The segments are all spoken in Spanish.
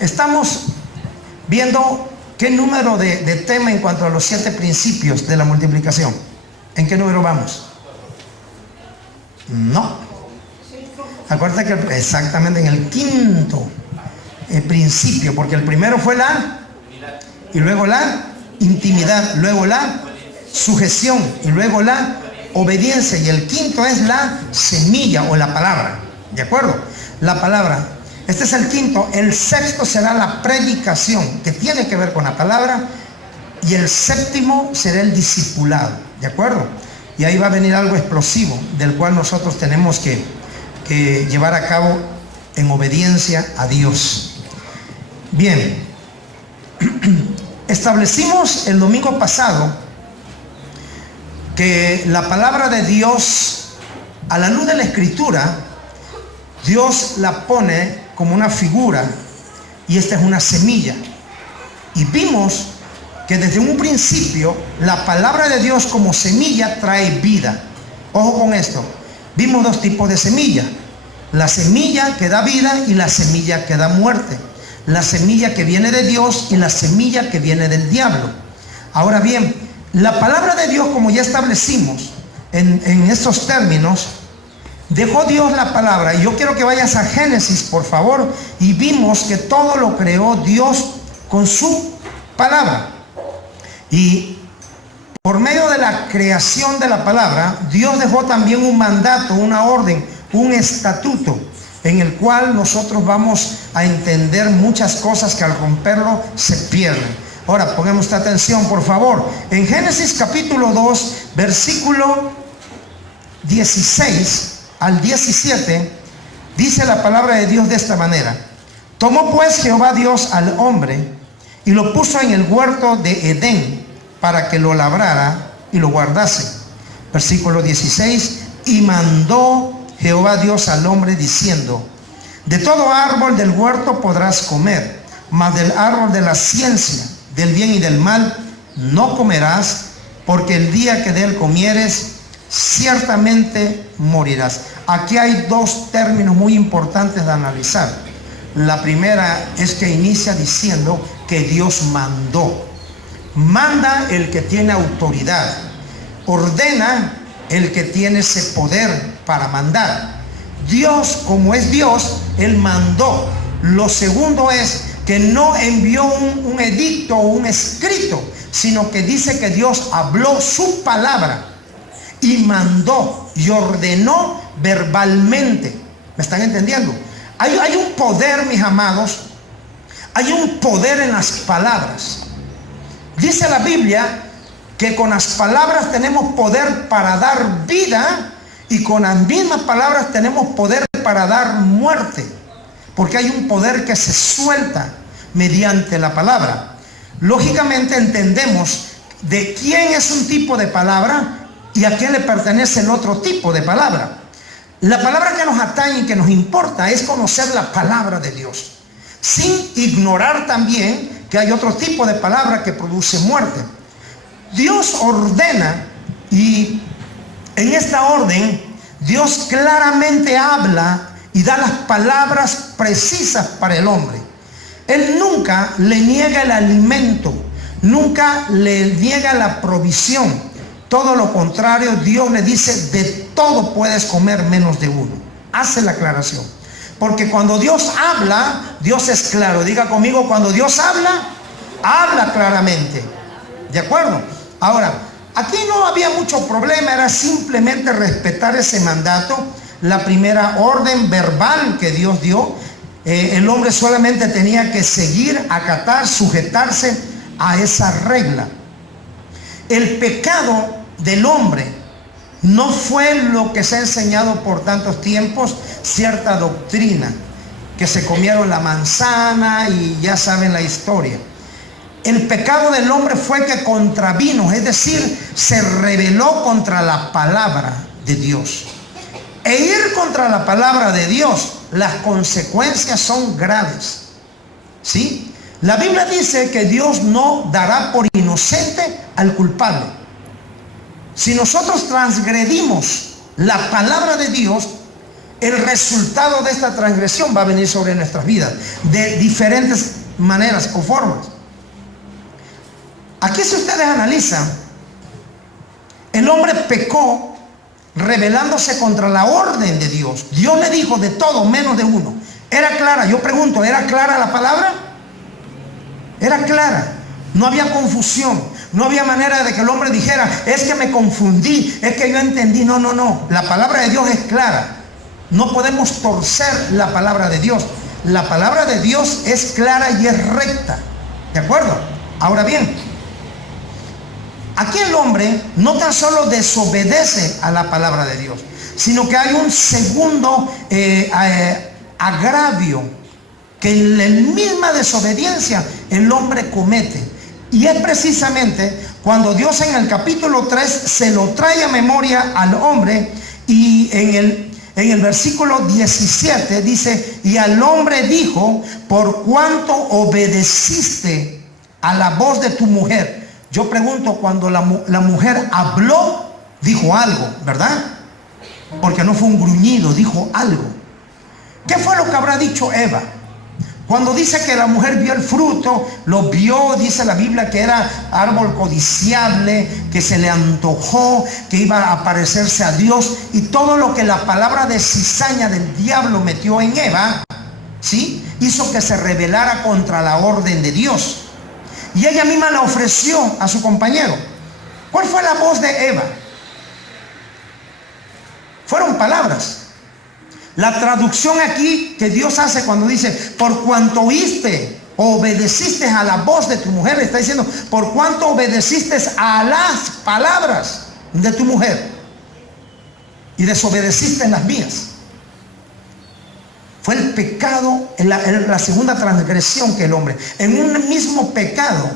Estamos viendo qué número de tema en cuanto a los 7 principios de la multiplicación. ¿En qué número vamos? No. Acuérdate que exactamente en el 5º principio, porque el primero fue y luego la intimidad, luego la sujeción y luego la obediencia, y el 5º es la semilla o la palabra. ¿De acuerdo? La palabra. Este es el 5º. El 6º será la predicación, que tiene que ver con la palabra, y el 7º será el discipulado. ¿De acuerdo? Y ahí va a venir algo explosivo, del cual nosotros tenemos que llevar a cabo en obediencia a Dios. Bien, establecimos el domingo pasado que la palabra de Dios, a la luz de la Escritura, Dios la pone como una figura, y esta es una semilla. Y vimos que desde un principio la palabra de Dios como semilla trae vida. Ojo con esto. Vimos 2 tipos de semilla: la semilla que da vida y la semilla que da muerte, la semilla que viene de Dios y la semilla que viene del diablo. Ahora bien, la palabra de Dios, como ya establecimos en estos términos, dejó Dios la palabra. Y yo quiero que vayas a Génesis, por favor, y vimos que todo lo creó Dios con su palabra. Y por medio de la creación de la palabra, Dios dejó también un mandato, una orden, un estatuto, en el cual nosotros vamos a entender muchas cosas que al romperlo se pierden. Ahora, pongamos atención, por favor. En Génesis capítulo 2, versículo 16 al 17, dice la palabra de Dios de esta manera: tomó pues Jehová Dios al hombre y lo puso en el huerto de Edén para que lo labrara y lo guardase. Versículo 16: y mandó Jehová Dios al hombre diciendo: de todo árbol del huerto podrás comer, mas del árbol de la ciencia del bien y del mal no comerás, porque el día que de él comieres ciertamente morirás. Aquí hay 2 términos muy importantes de analizar. La primera es que inicia diciendo que Dios mandó. Manda el que tiene autoridad, ordena el que tiene ese poder para mandar. Dios, como es Dios, Él mandó. Lo segundo es que no envió un edicto o un escrito, sino que dice que Dios habló su palabra y mandó y ordenó verbalmente. ¿Me están entendiendo? Hay un poder, mis amados, hay un poder en las palabras. Dice la Biblia que con las palabras tenemos poder para dar vida, y con las mismas palabras tenemos poder para dar muerte, porque hay un poder que se suelta mediante la palabra. Lógicamente entendemos de quién es un tipo de palabra y a quién le pertenece el otro tipo de palabra. La palabra que nos atañe y que nos importa es conocer la palabra de Dios, sin ignorar también que hay otro tipo de palabra que produce muerte. Dios ordena, y en esta orden Dios claramente habla y da las palabras precisas para el hombre. Él nunca le niega el alimento, nunca le niega la provisión. Todo lo contrario, Dios le dice: de todo puedes comer menos de uno. Hace la aclaración. Porque cuando Dios habla, Dios es claro. Diga conmigo: cuando Dios habla, habla claramente. ¿De acuerdo? Ahora, aquí no había mucho problema, era simplemente respetar ese mandato, la primera orden verbal que Dios dio. El hombre solamente tenía que seguir, acatar, sujetarse a esa regla. El pecado del hombre no fue lo que se ha enseñado por tantos tiempos, cierta doctrina, que se comieron la manzana y ya saben la historia. El pecado del hombre fue que contravino, es decir, se rebeló contra la palabra de Dios. E ir contra la palabra de Dios, las consecuencias son graves. ¿Sí? La Biblia dice que Dios no dará por inocente al culpable. Si nosotros transgredimos la palabra de Dios, el resultado de esta transgresión va a venir sobre nuestras vidas de diferentes maneras o formas. Aquí, si ustedes analizan, el hombre pecó rebelándose contra la orden de Dios. Dios le dijo de todo menos de uno. ¿Era clara? Yo pregunto, ¿era clara la palabra? Era clara. No había confusión. No había manera de que el hombre dijera, es que me confundí, es que yo entendí. No, no, no. La palabra de Dios es clara. No podemos torcer la palabra de Dios. La palabra de Dios es clara y es recta. ¿De acuerdo? Ahora bien, aquí el hombre no tan solo desobedece a la palabra de Dios, sino que hay un segundo agravio que en la misma desobediencia el hombre comete. Y es precisamente cuando Dios en el capítulo 3 se lo trae a memoria al hombre, y en el versículo 17 dice, y al hombre dijo, por cuanto obedeciste a la voz de tu mujer. Yo pregunto, cuando la mujer habló, dijo algo, ¿verdad? Porque no fue un gruñido, dijo algo. ¿Qué fue lo que habrá dicho Eva? Cuando dice que la mujer vio el fruto, lo vio, dice la Biblia, que era árbol codiciable, que se le antojó, que iba a parecerse a Dios, y todo lo que la palabra de cizaña del diablo metió en Eva, ¿sí?, hizo que se rebelara contra la orden de Dios. Y ella misma la ofreció a su compañero. ¿Cuál fue la voz de Eva? Fueron palabras. La traducción aquí que Dios hace cuando dice, por cuanto oíste, obedeciste a la voz de tu mujer, le está diciendo, por cuanto obedeciste a las palabras de tu mujer y desobedeciste en las mías. Fue el pecado, la segunda transgresión que el hombre, en un mismo pecado,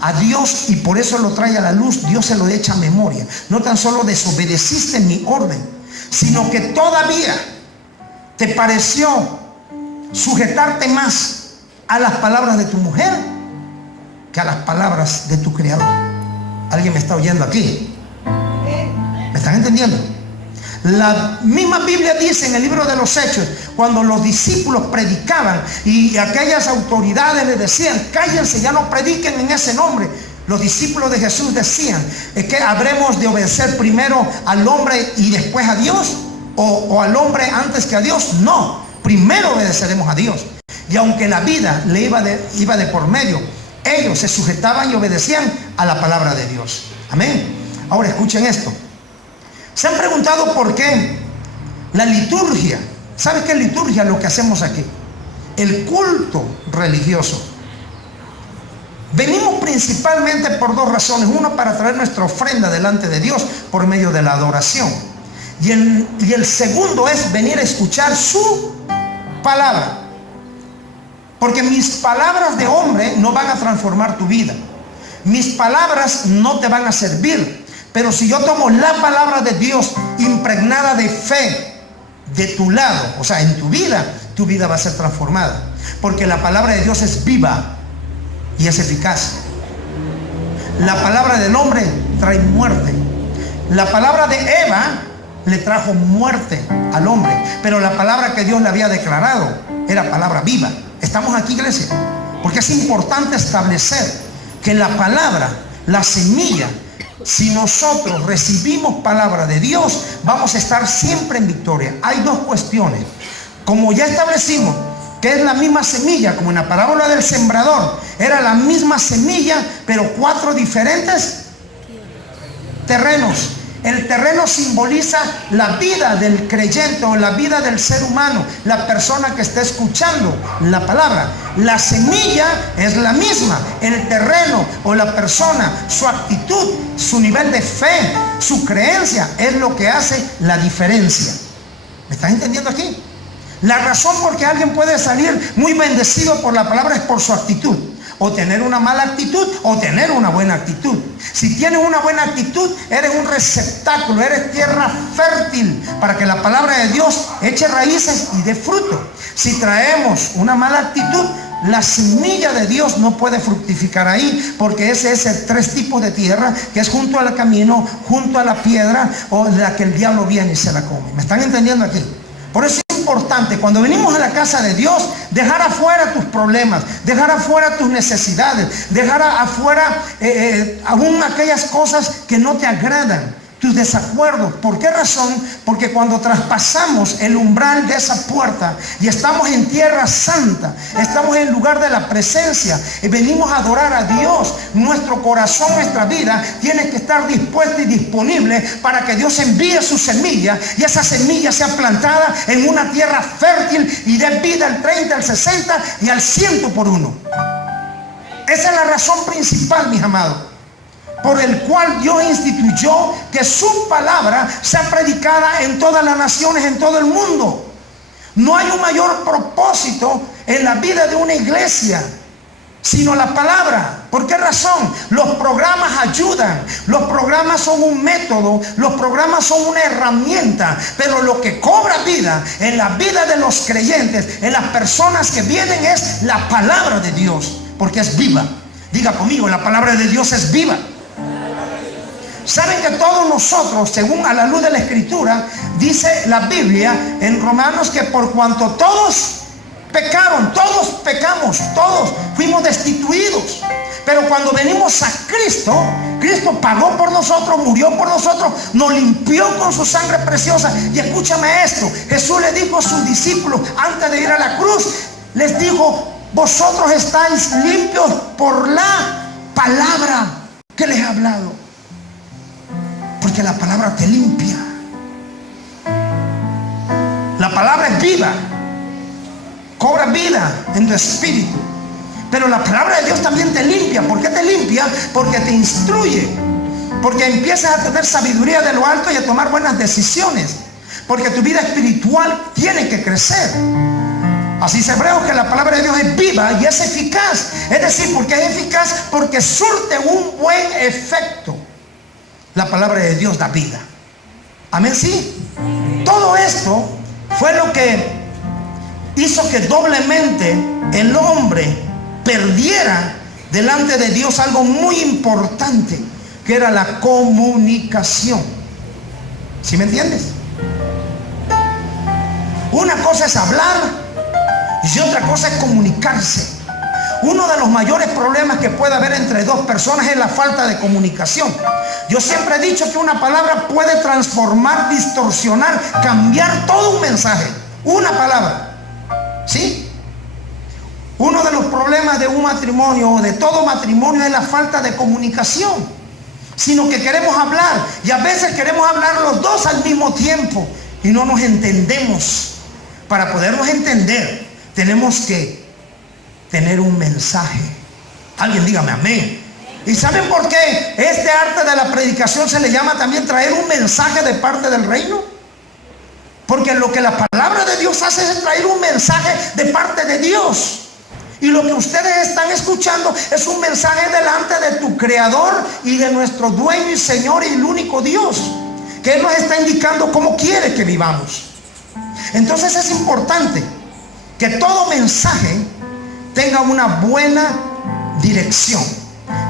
a Dios, y por eso lo trae a la luz, Dios se lo echa a memoria. No tan solo desobedeciste mi orden, sino que todavía te pareció sujetarte más a las palabras de tu mujer que a las palabras de tu Creador. ¿Alguien me está oyendo aquí? ¿Me están entendiendo? La misma Biblia dice en el libro de los Hechos, cuando los discípulos predicaban y aquellas autoridades les decían, cállense, ya no prediquen en ese nombre. Los discípulos de Jesús decían, ¿es que habremos de obedecer primero al hombre y después a Dios? ¿O al hombre antes que a Dios? No, primero obedeceremos a Dios. Y aunque la vida le iba de por medio, ellos se sujetaban y obedecían a la palabra de Dios. Amén. Ahora escuchen esto. ¿Se han preguntado por qué la liturgia? ¿Sabe qué es liturgia? Lo que hacemos aquí, el culto religioso. Venimos principalmente por dos razones. Uno, para traer nuestra ofrenda delante de Dios por medio de la adoración. Y el segundo es venir a escuchar su palabra. Porque mis palabras de hombre no van a transformar tu vida. Mis palabras no te van a servir. Pero si yo tomo la palabra de Dios impregnada de fe de tu lado, o sea, en tu vida va a ser transformada. Porque la palabra de Dios es viva y es eficaz. La palabra del hombre trae muerte. La palabra de Eva le trajo muerte al hombre, pero la palabra que Dios le había declarado era palabra viva. ¿Estamos aquí, iglesia? Porque es importante establecer que la palabra, la semilla, si nosotros recibimos palabra de Dios, vamos a estar siempre en victoria. Hay dos cuestiones. Como ya establecimos que es la misma semilla, como en la parábola del sembrador, era la misma semilla, pero 4 diferentes terrenos. El terreno simboliza la vida del creyente o la vida del ser humano, la persona que está escuchando la palabra. La semilla es la misma. El terreno o la persona, su actitud, su nivel de fe, su creencia es lo que hace la diferencia. ¿Me están entendiendo aquí? La razón por que alguien puede salir muy bendecido por la palabra es por su actitud. O tener una mala actitud o tener una buena actitud. Si tienes una buena actitud, eres un receptáculo, eres tierra fértil para que la palabra de Dios eche raíces y dé fruto. Si traemos una mala actitud, la semilla de Dios no puede fructificar ahí, porque ese es el 3 tipos de tierra que es junto al camino, junto a la piedra, o la que el diablo viene y se la come. ¿Me están entendiendo aquí? Por eso es importante cuando venimos a la casa de Dios, dejar afuera tus problemas, dejar afuera tus necesidades, dejar afuera aún aquellas cosas que no te agradan, tus desacuerdos. ¿Por qué razón? Porque cuando traspasamos el umbral de esa puerta y estamos en tierra santa, estamos en el lugar de la presencia y venimos a adorar a Dios, nuestro corazón, nuestra vida tiene que estar dispuesta y disponible para que Dios envíe su semilla y esa semilla sea plantada en una tierra fértil y dé vida al 30, al 60 y al 100 por uno. Esa es la razón principal, mis amados, por el cual Dios instituyó que su palabra sea predicada en todas las naciones, en todo el mundo. No hay un mayor propósito en la vida de una iglesia sino la palabra. ¿Por qué razón? Los programas ayudan, los programas son un método, los programas son una herramienta, pero lo que cobra vida en la vida de los creyentes, en las personas que vienen, es la palabra de Dios, porque es viva. Diga conmigo, la palabra de Dios es viva. Saben que todos nosotros, según a la luz de la Escritura, dice la Biblia en Romanos que por cuanto todos pecaron, todos pecamos, todos fuimos destituidos. Pero cuando venimos a Cristo, Cristo pagó por nosotros, murió por nosotros, nos limpió con su sangre preciosa. Y escúchame esto, Jesús le dijo a sus discípulos antes de ir a la cruz, les dijo: vosotros estáis limpios por la palabra que les he hablado. Porque la palabra te limpia. La palabra es viva, cobra vida en tu espíritu. Pero la palabra de Dios también te limpia. ¿Por qué te limpia? Porque te instruye, porque empiezas a tener sabiduría de lo alto y a tomar buenas decisiones, porque tu vida espiritual tiene que crecer. Así es Hebreos que la palabra de Dios es viva y es eficaz. Es decir, porque es eficaz porque surte un buen efecto. La palabra de Dios da vida. Amén, sí. Todo esto fue lo que hizo que doblemente el hombre perdiera delante de Dios algo muy importante, que era la comunicación. ¿Sí me entiendes? Una cosa es hablar y otra cosa es comunicarse. Uno de los mayores problemas que puede haber entre dos personas es la falta de comunicación. Yo siempre he dicho que una palabra puede transformar, distorsionar, cambiar todo un mensaje. Una palabra, ¿sí? Uno de los problemas de un matrimonio o de todo matrimonio es la falta de comunicación. Sino que queremos hablar y a veces queremos hablar los dos al mismo tiempo y no nos entendemos. Para podernos entender tenemos que tener un mensaje. Alguien dígame amén. ¿Y saben por qué este arte de la predicación se le llama también traer un mensaje de parte del reino? Porque lo que la palabra de Dios hace es traer un mensaje de parte de Dios. Y lo que ustedes están escuchando es un mensaje delante de tu Creador y de nuestro dueño y Señor y el único Dios, que Él nos está indicando cómo quiere que vivamos. Entonces es importante que todo mensaje tenga una buena dirección,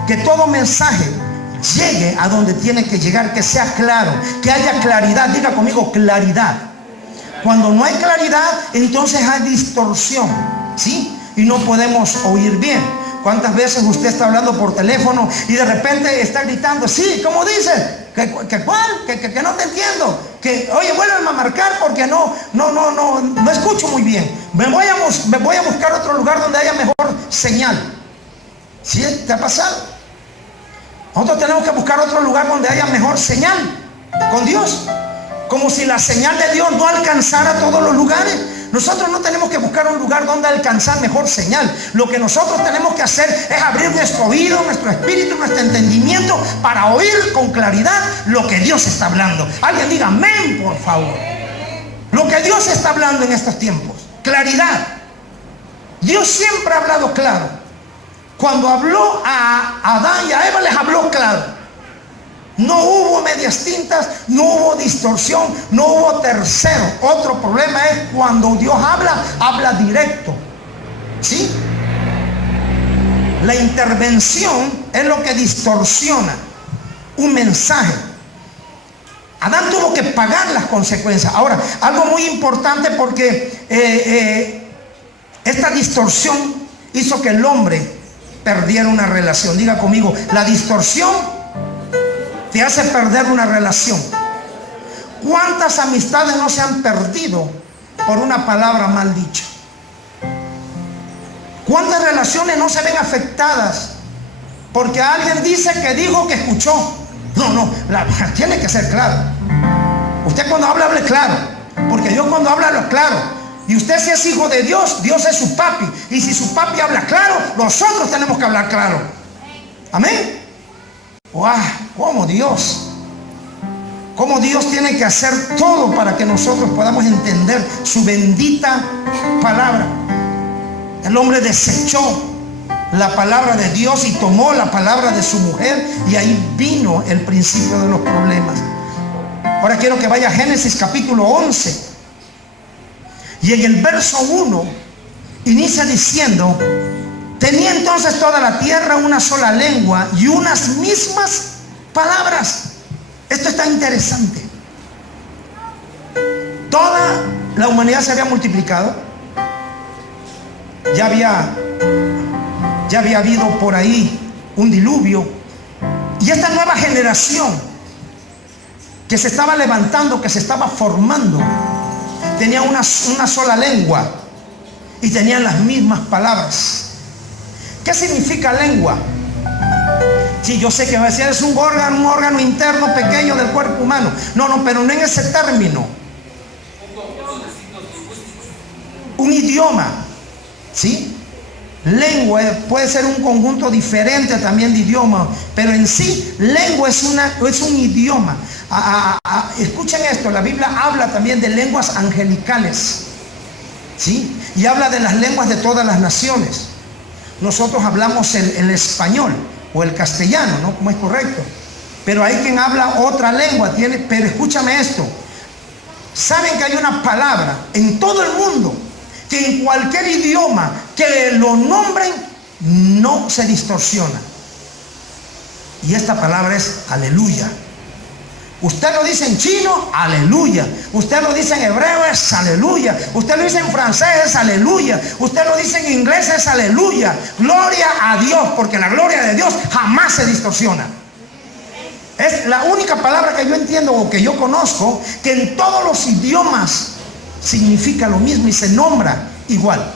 que todo mensaje llegue a donde tiene que llegar, que sea claro, que haya claridad. Diga conmigo, claridad. Cuando no hay claridad, entonces hay distorsión, ¿sí? Y no podemos oír bien. ¿Cuántas veces usted está hablando por teléfono y de repente está gritando? Sí, ¿cómo dice? Que no te entiendo. Que, oye, vuélveme a marcar porque no escucho muy bien. Me voy a buscar otro lugar donde haya mejor señal. ¿Sí? ¿Te ha pasado? Nosotros tenemos que buscar otro lugar donde haya mejor señal con Dios. Como si la señal de Dios no alcanzara todos los lugares. Nosotros no tenemos que buscar un lugar donde alcanzar mejor señal. Lo que nosotros tenemos que hacer es abrir nuestro oído, nuestro espíritu, nuestro entendimiento para oír con claridad lo que Dios está hablando. Alguien diga amén, por favor. Lo que Dios está hablando en estos tiempos. Claridad. Dios siempre ha hablado claro. Cuando habló a Adán y a Eva, les habló claro. No hubo medias tintas, no hubo distorsión, no hubo tercero. Otro problema es cuando Dios habla directo. ¿Sí? La intervención es lo que distorsiona un mensaje. Adán tuvo que pagar las consecuencias. Ahora, algo muy importante, porque esta distorsión hizo que el hombre perdiera una relación. Diga conmigo, la distorsión te hace perder una relación. ¿Cuántas amistades no se han perdido por una palabra mal dicha? ¿Cuántas relaciones no se ven afectadas porque alguien dice que dijo que escuchó? No, tiene que ser claro. Usted cuando habla, hable claro, porque Dios cuando habla, habla claro. Y usted, si es hijo de Dios, Dios es su papi. Y si su papi habla claro, nosotros tenemos que hablar claro. Amén. ¡Wow! ¿Cómo Dios tiene que hacer todo para que nosotros podamos entender su bendita palabra? El hombre desechó la palabra de Dios y tomó la palabra de su mujer, y ahí vino el principio de los problemas. Ahora quiero que vaya a Génesis capítulo 11, y en el verso 1 inicia diciendo: tenía entonces toda la tierra una sola lengua y unas mismas palabras. Esto está interesante. Toda la humanidad se había multiplicado. Ya había habido por ahí un diluvio. Y esta nueva generación que se estaba levantando, que se estaba formando, tenía una sola lengua y tenían las mismas palabras. ¿Qué significa lengua? Sí, yo sé que va a decir es un órgano interno pequeño del cuerpo humano. No, pero no en ese término. Un idioma, ¿sí? Lengua puede ser un conjunto diferente también de idiomas, pero en sí, lengua es un idioma. Escuchen esto, la Biblia habla también de lenguas angelicales, ¿sí? Y habla de las lenguas de todas las naciones. Nosotros hablamos el español o el castellano, ¿no? Como es correcto. Pero hay quien habla otra lengua, pero escúchame esto. ¿Saben que hay una palabra en todo el mundo que en cualquier idioma que lo nombren no se distorsiona? Y esta palabra es aleluya. Usted lo dice en chino, aleluya. Usted lo dice en hebreo, es aleluya. Usted lo dice en francés, es aleluya. Usted lo dice en inglés, es aleluya. Gloria a Dios, porque la gloria de Dios jamás se distorsiona. Es la única palabra que yo entiendo o que yo conozco que en todos los idiomas significa lo mismo y se nombra igual.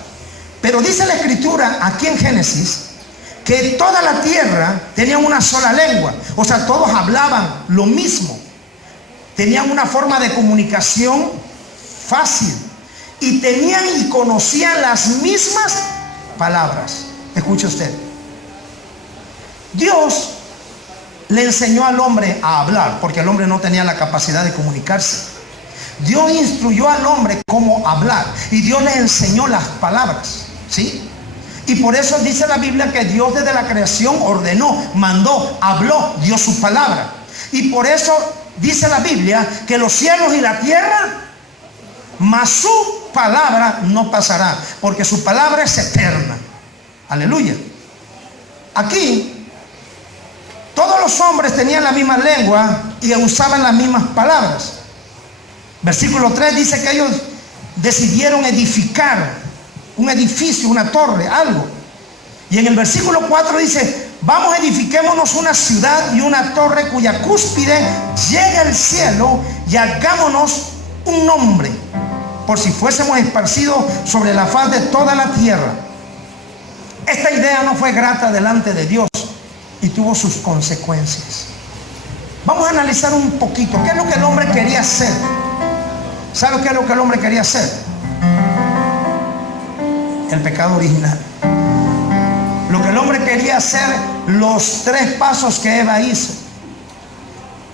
Pero dice la escritura aquí en Génesis que toda la tierra tenía una sola lengua. O sea, todos hablaban lo mismo. Tenían una forma de comunicación fácil. Y tenían y conocían las mismas palabras. Escuche usted. Dios le enseñó al hombre a hablar, porque el hombre no tenía la capacidad de comunicarse. Dios instruyó al hombre cómo hablar. Y Dios le enseñó las palabras, ¿sí? Y por eso dice la Biblia que Dios desde la creación ordenó, mandó, habló, dio su palabra. Y por eso dice la Biblia que los cielos y la tierra, mas su palabra no pasará, porque su palabra es eterna. Aleluya. Aquí todos los hombres tenían la misma lengua y usaban las mismas palabras. Versículo 3 dice que ellos decidieron edificar un edificio, una torre, algo. Y en el versículo 4 dice: vamos, edifiquémonos una ciudad y una torre cuya cúspide llegue al cielo, y hagámonos un nombre, por si fuésemos esparcidos sobre la faz de toda la tierra. Esta idea no fue grata delante de Dios y tuvo sus consecuencias. Vamos a analizar un poquito qué es lo que el hombre quería hacer. ¿Sabe qué es lo que el hombre quería hacer? El pecado original. Lo que el hombre quería hacer, los 3 pasos que Eva hizo.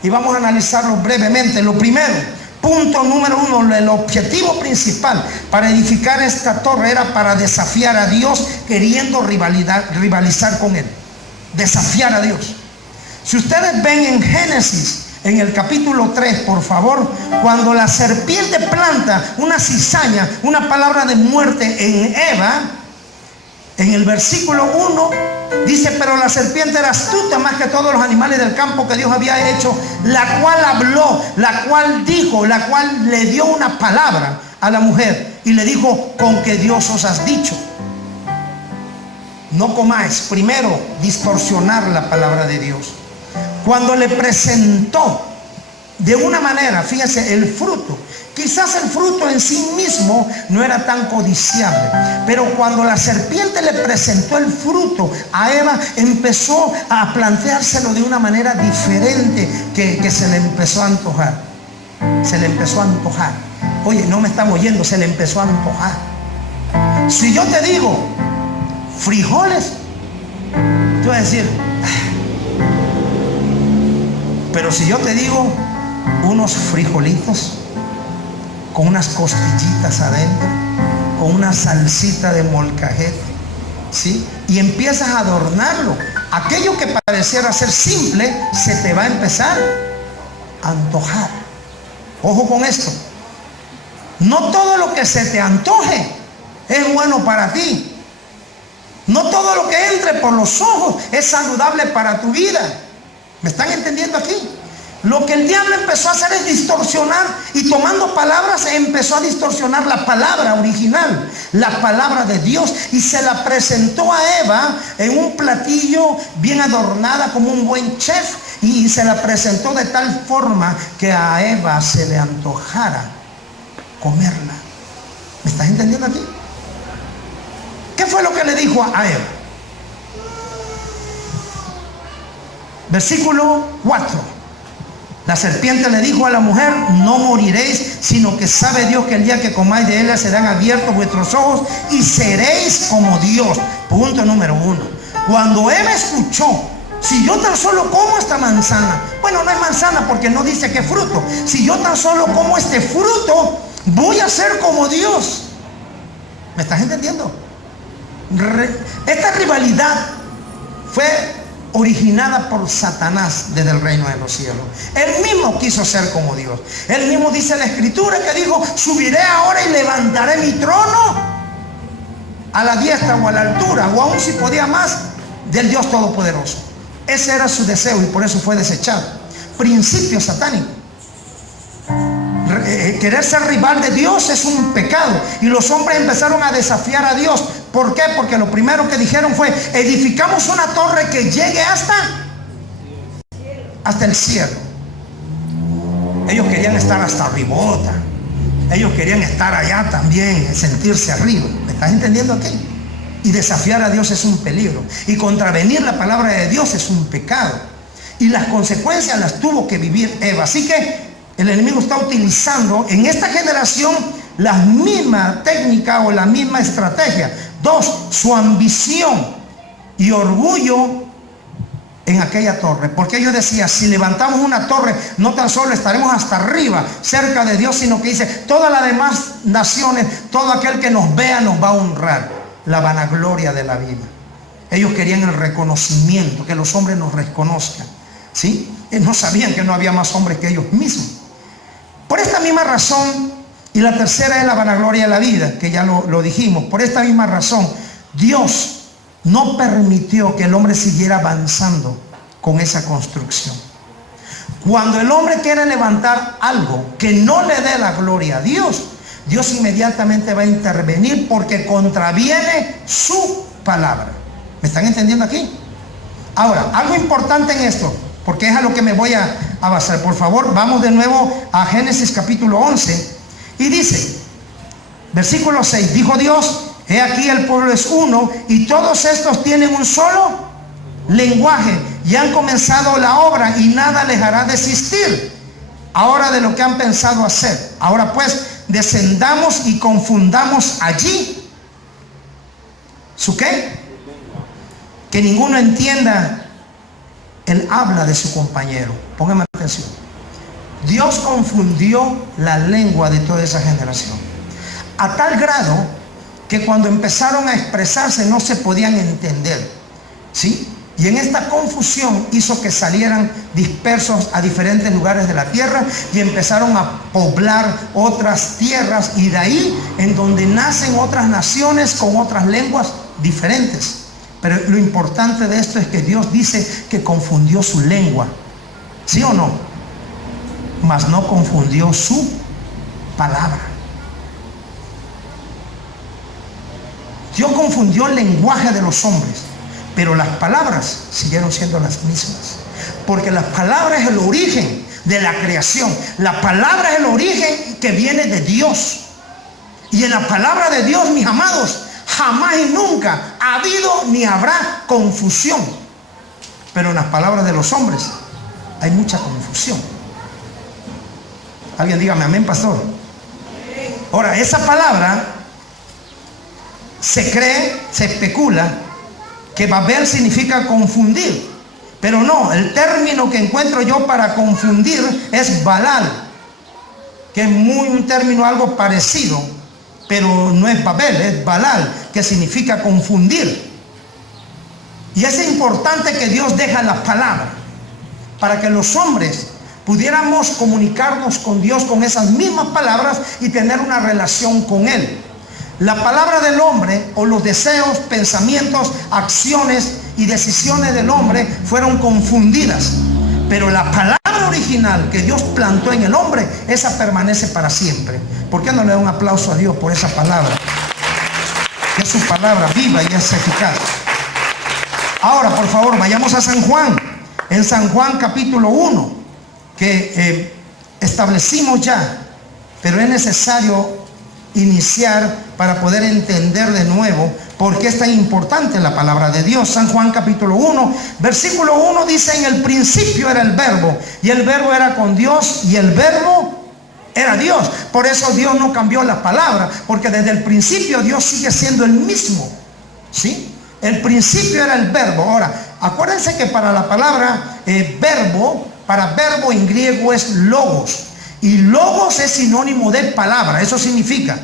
Y vamos a analizarlos brevemente. Lo primero, punto número 1, el objetivo principal para edificar esta torre era para desafiar a Dios, queriendo rivalizar con él. Desafiar a Dios. Si ustedes ven en Génesis, en el capítulo 3, por favor, cuando la serpiente planta una cizaña, una palabra de muerte en Eva, En el versículo 1 dice: pero la serpiente era astuta más que todos los animales del campo que Dios había hecho, la cual habló, la cual dijo, la cual le dio una palabra a la mujer y le dijo: con que Dios os has dicho, no comáis. Primero, distorsionar la palabra de Dios. Cuando le presentó de una manera, fíjense, el fruto, quizás el fruto en sí mismo no era tan codiciable, pero cuando la serpiente le presentó el fruto a Eva, empezó a planteárselo de una manera diferente, que se le empezó a antojar. Se le empezó a antojar. Oye, no me están oyendo, se le empezó a antojar. Si yo te digo frijoles, tú vas a decir, pero si yo te digo unos frijolitos con unas costillitas adentro, con una salsita de molcajete, ¿sí? Y empiezas a adornarlo, aquello que pareciera ser simple se te va a empezar a antojar. Ojo con esto, no todo lo que se te antoje es bueno para ti. No todo lo que entre por los ojos es saludable para tu vida. ¿Me están entendiendo aquí? Lo que el diablo empezó a hacer es distorsionar, y tomando palabras empezó a distorsionar la palabra original, la palabra de Dios, y se la presentó a Eva en un platillo bien adornada como un buen chef, y se la presentó de tal forma que a Eva se le antojara comerla. ¿Me estás entendiendo aquí? ¿Qué fue lo que le dijo a Eva? Versículo 4. La serpiente le dijo a la mujer: no moriréis, sino que sabe Dios que el día que comáis de ella serán abiertos vuestros ojos y seréis como Dios. Punto número 1. Cuando Eva escuchó: si yo tan solo como esta manzana, bueno, no es manzana porque no dice qué fruto, si yo tan solo como este fruto, voy a ser como Dios. ¿Me estás entendiendo? Esta rivalidad fue originada por Satanás desde el reino de los cielos. Él mismo quiso ser como Dios. Él mismo dice en la escritura que dijo: subiré ahora y levantaré mi trono a la diestra o a la altura, o aún si podía más, del Dios Todopoderoso. Ese era su deseo y por eso fue desechado. Principio satánico. Querer ser rival de Dios es un pecado, y los hombres empezaron a desafiar a Dios. ¿Por qué? Porque lo primero que dijeron fue: edificamos una torre que llegue hasta el cielo. Ellos querían estar hasta arribota, ellos querían estar allá también, sentirse arriba. ¿Me estás entendiendo aquí? Y desafiar a Dios es un peligro, y contravenir la palabra de Dios es un pecado, y las consecuencias las tuvo que vivir Eva. Así que el enemigo está utilizando en esta generación la misma técnica o la misma estrategia. 2, su ambición y orgullo en aquella torre. Porque ellos decían: si levantamos una torre, no tan solo estaremos hasta arriba, cerca de Dios, sino que dice: todas las demás naciones, todo aquel que nos vea nos va a honrar. La vanagloria de la vida. Ellos querían el reconocimiento, que los hombres nos reconozcan, ¿sí? Ellos no sabían que no había más hombres que ellos mismos. Por esta misma razón, y la tercera es la vanagloria de la vida, que ya lo dijimos. Por esta misma razón, Dios no permitió que el hombre siguiera avanzando con esa construcción. Cuando el hombre quiere levantar algo que no le dé la gloria a Dios, Dios inmediatamente va a intervenir, porque contraviene su palabra. ¿Me están entendiendo aquí? Ahora, algo importante en esto, porque es a lo que me voy a basar. Por favor, vamos de nuevo a Génesis capítulo 11. Y dice, versículo 6, dijo Dios: he aquí el pueblo es uno, y todos estos tienen un solo lenguaje, y han comenzado la obra, y nada les hará desistir ahora de lo que han pensado hacer. Ahora pues, descendamos y confundamos allí ¿su qué? Que ninguno entienda el habla de su compañero. Póngame atención. Dios confundió la lengua de toda esa generación, a tal grado que cuando empezaron a expresarse no se podían entender, ¿sí? Y en esta confusión hizo que salieran dispersos a diferentes lugares de la tierra, y empezaron a poblar otras tierras, y de ahí en donde nacen otras naciones con otras lenguas diferentes. Pero lo importante de esto es que Dios dice que confundió su lengua. ¿Sí o no? Mas no confundió su palabra. Dios confundió el lenguaje de los hombres, pero las palabras siguieron siendo las mismas. Porque la palabra es el origen de la creación. La palabra es el origen que viene de Dios. Y en la palabra de Dios, mis amados, jamás y nunca ha habido ni habrá confusión. Pero en las palabras de los hombres hay mucha confusión. Alguien dígame amén, pastor. Ahora, esa palabra se cree, se especula que Babel significa confundir. Pero no, el término que encuentro yo para confundir es Balal, que es un término algo parecido, pero no es Babel, es Balal, que significa confundir. Y es importante que Dios deja la palabra para que los hombres pudiéramos comunicarnos con Dios con esas mismas palabras y tener una relación con Él. La palabra del hombre, o los deseos, pensamientos, acciones y decisiones del hombre fueron confundidas, pero la palabra original que Dios plantó en el hombre, esa permanece para siempre. ¿Por qué no le da un aplauso a Dios por esa palabra? Que es su palabra viva y es eficaz. Ahora, por favor, vayamos a San Juan. En San Juan capítulo 1, que establecimos ya, pero es necesario iniciar para poder entender de nuevo por qué es tan importante la palabra de Dios. San Juan capítulo 1, versículo 1 dice: en el principio era el verbo, y el verbo era con Dios, y el verbo era Dios. Por eso Dios no cambió la palabra, porque desde el principio Dios sigue siendo el mismo. ¿Sí? El principio era el verbo. Ahora, acuérdense que para la palabra verbo, para verbo en griego es logos. Y logos es sinónimo de palabra. Eso significa,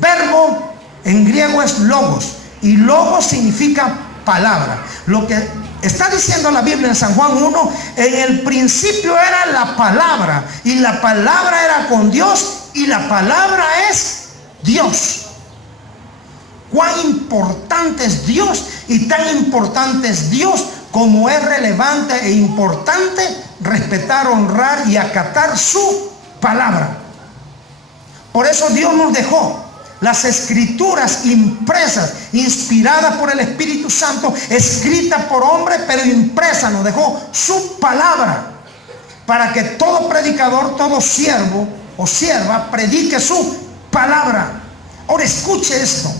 verbo en griego es logos, y logos significa palabra. Lo que está diciendo la Biblia en San Juan 1, en el principio era la palabra, y la palabra era con Dios, y la palabra es Dios. Cuán importante es Dios, y tan importante es Dios como es relevante e importante respetar, honrar y acatar su palabra. Por eso Dios nos dejó las escrituras impresas, inspiradas por el Espíritu Santo, escritas por hombre, pero impresa. Nos dejó su palabra para que todo predicador, todo siervo o sierva predique su palabra. Ahora escuche esto.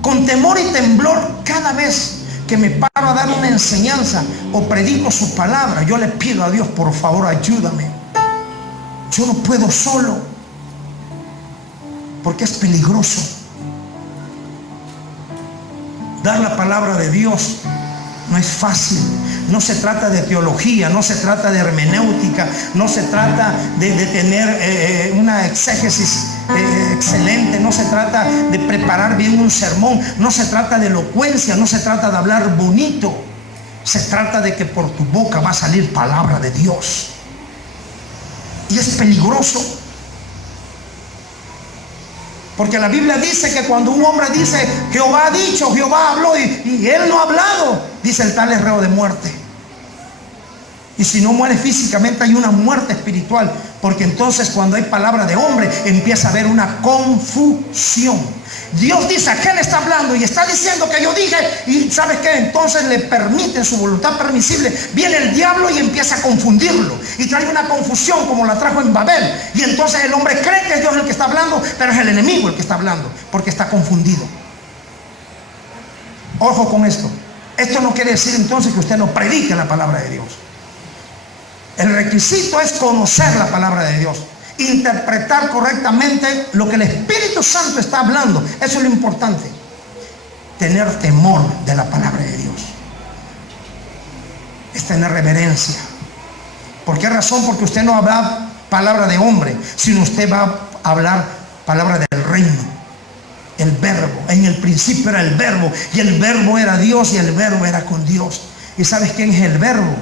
Con temor y temblor, cada vez que me paro a dar una enseñanza o predico su palabra, yo le pido a Dios: por favor, ayúdame. Yo no puedo solo, porque es peligroso. Dar la palabra de Dios no es fácil. No se trata de teología, no se trata de hermenéutica, no se trata de tener una exégesis excelente, no se trata de preparar bien un sermón, no se trata de elocuencia, no se trata de hablar bonito. Se trata de que por tu boca va a salir palabra de Dios. Y es peligroso, porque la Biblia dice que cuando un hombre dice: Jehová ha dicho, Jehová habló, y él no ha hablado, dice: el tal es reo de muerte. Y si no muere físicamente, hay una muerte espiritual, porque entonces cuando hay palabra de hombre empieza a haber una confusión. Dios dice: aquel está hablando y está diciendo que yo dije, y ¿sabes qué? Entonces le permite su voluntad permisible. Viene el diablo y empieza a confundirlo, y trae una confusión como la trajo en Babel. Y entonces el hombre cree que es Dios el que está hablando, pero es el enemigo el que está hablando, porque está confundido. Ojo con esto. Esto no quiere decir entonces que usted no predique la palabra de Dios. El requisito es conocer la palabra de Dios, interpretar correctamente lo que el Espíritu Santo está hablando. Eso es lo importante. Tener temor de la palabra de Dios es tener reverencia. ¿Por qué razón? Porque usted no habla palabra de hombre, sino usted va a hablar palabra del reino. El verbo. En el principio era el verbo, y el verbo era Dios, y el verbo era con Dios. ¿Y sabes quién es el verbo?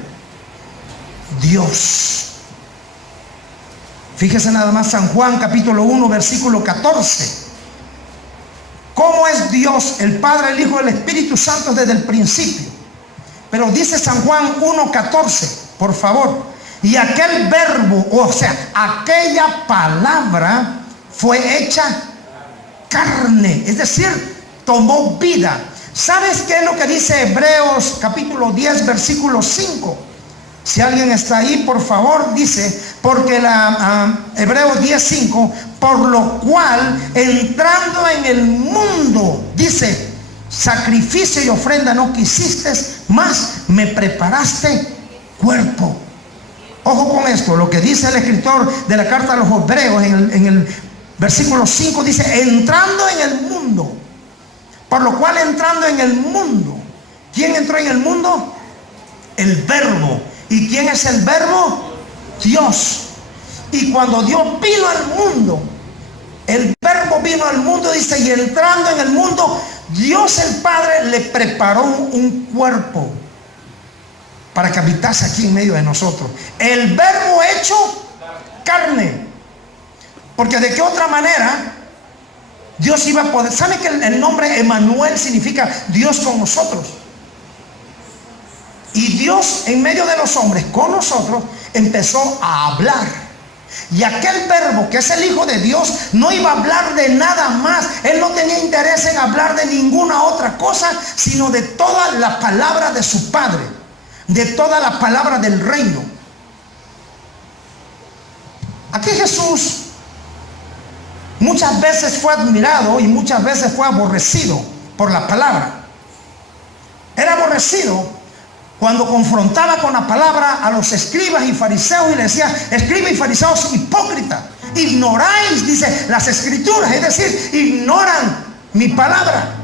Dios. Fíjese nada más, San Juan capítulo 1 versículo 14. cómo es Dios, el Padre, el Hijo y el Espíritu Santo desde el principio. Pero dice San Juan 1:14, por favor, y aquel verbo, o sea, aquella palabra fue hecha carne, es decir, tomó vida. ¿Sabes qué es lo que dice Hebreos capítulo 10, versículo 5? Si alguien está ahí, por favor, dice, porque Hebreos 10:5, por lo cual, entrando en el mundo, dice, sacrificio y ofrenda no quisiste, mas me preparaste cuerpo. Ojo con esto, lo que dice el escritor de la carta a los Hebreos en el versículo 5 dice, entrando en el mundo. Por lo cual, entrando en el mundo. ¿Quién entró en el mundo? El Verbo. ¿Y quién es el Verbo? Dios. Y cuando Dios vino al mundo, el Verbo vino al mundo, dice, y entrando en el mundo, Dios el Padre le preparó un cuerpo para que habitase aquí en medio de nosotros. El Verbo hecho carne. Porque de qué otra manera Dios iba a poder. ¿Sabe que el nombre Emmanuel significa Dios con nosotros? Y Dios en medio de los hombres con nosotros empezó a hablar. Y aquel Verbo que es el Hijo de Dios no iba a hablar de nada más. Él no tenía interés en hablar de ninguna otra cosa, sino de toda la palabra de su Padre, de toda la palabra del reino. Aquí Jesús muchas veces fue admirado y muchas veces fue aborrecido por la palabra. Era aborrecido cuando confrontaba con la palabra a los escribas y fariseos y le decía, escribas y fariseos hipócritas, ignoráis, dice, las escrituras, es decir, ignoran mi palabra.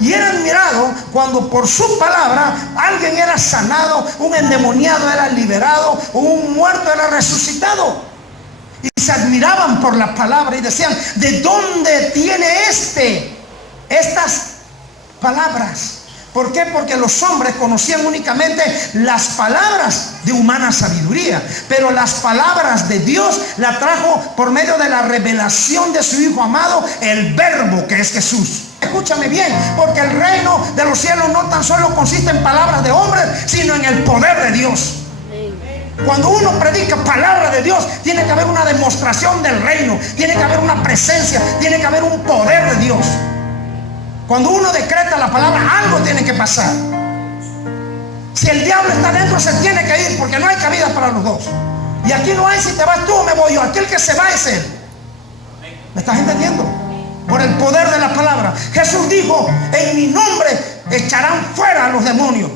Y era admirado cuando por su palabra alguien era sanado, un endemoniado era liberado, un muerto era resucitado. Y se admiraban por la palabra y decían, ¿de dónde tiene estas palabras? ¿Por qué? Porque los hombres conocían únicamente las palabras de humana sabiduría, pero las palabras de Dios la trajo por medio de la revelación de su Hijo amado, el Verbo que es Jesús. Escúchame bien, porque el reino de los cielos no tan solo consiste en palabras de hombres, sino en el poder de Dios. Cuando uno predica palabra de Dios, tiene que haber una demostración del reino, tiene que haber una presencia, tiene que haber un poder de Dios. Cuando uno decreta la palabra, algo tiene que pasar. Si el diablo está dentro, se tiene que ir, porque no hay cabida para los dos. Y aquí no hay si te vas tú o me voy yo. Aquel que se va es él. ¿Me estás entendiendo? Por el poder de la palabra. Jesús dijo, en mi nombre echarán fuera a los demonios.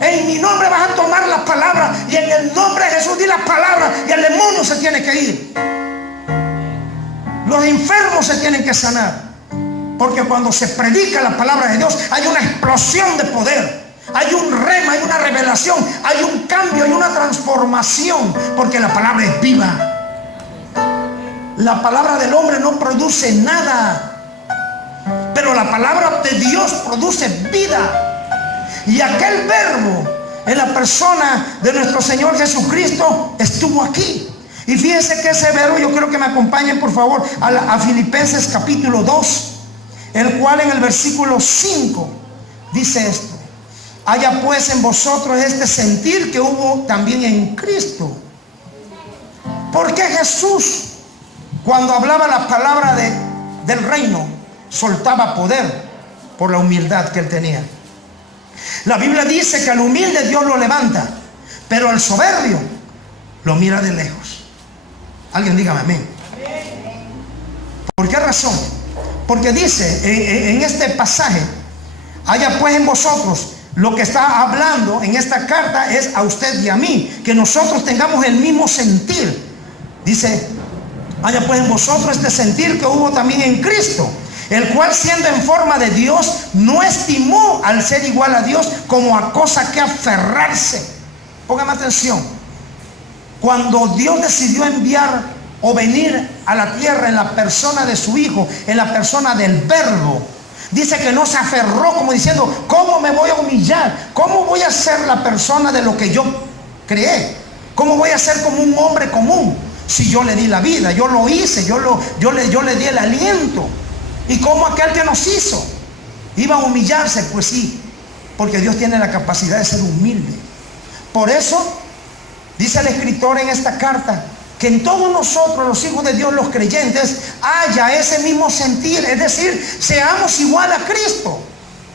En mi nombre vas a tomar la palabra, y en el nombre de Jesús di la palabra, y el demonio se tiene que ir. Los enfermos se tienen que sanar. Porque cuando se predica la palabra de Dios, hay una explosión de poder, hay un rema, hay una revelación, hay un cambio, hay una transformación, porque la palabra es viva. La palabra del hombre no produce nada, pero la palabra de Dios produce vida. Y aquel Verbo en la persona de nuestro Señor Jesucristo estuvo aquí. Y fíjense que ese verbo, yo quiero que me acompañen por favor a Filipenses capítulo 2, el cual en el versículo 5 dice esto: haya pues en vosotros este sentir que hubo también en Cristo. Porque Jesús, cuando hablaba la palabra del reino, soltaba poder por la humildad que él tenía. La Biblia dice que al humilde Dios lo levanta, pero al soberbio lo mira de lejos. Alguien dígame amén. ¿Por qué razón? Porque dice en este pasaje, haya pues en vosotros, lo que está hablando en esta carta es a usted y a mí, que nosotros tengamos el mismo sentir. Dice, haya pues en vosotros este sentir que hubo también en Cristo, el cual siendo en forma de Dios, no estimó al ser igual a Dios como a cosa que aferrarse. Póngame atención. Cuando Dios decidió enviar o venir a la tierra en la persona de su Hijo, en la persona del Verbo, dice que no se aferró como diciendo, ¿cómo me voy a humillar? ¿Cómo voy a ser la persona de lo que yo creé? ¿Cómo voy a ser como un hombre común? Si yo le di la vida, yo lo hice, yo le di el aliento. ¿Y cómo aquel que nos hizo iba a humillarse? Pues sí, porque Dios tiene la capacidad de ser humilde. Por eso dice el escritor en esta carta que en todos nosotros, los hijos de Dios, los creyentes, haya ese mismo sentir, es decir, seamos igual a Cristo,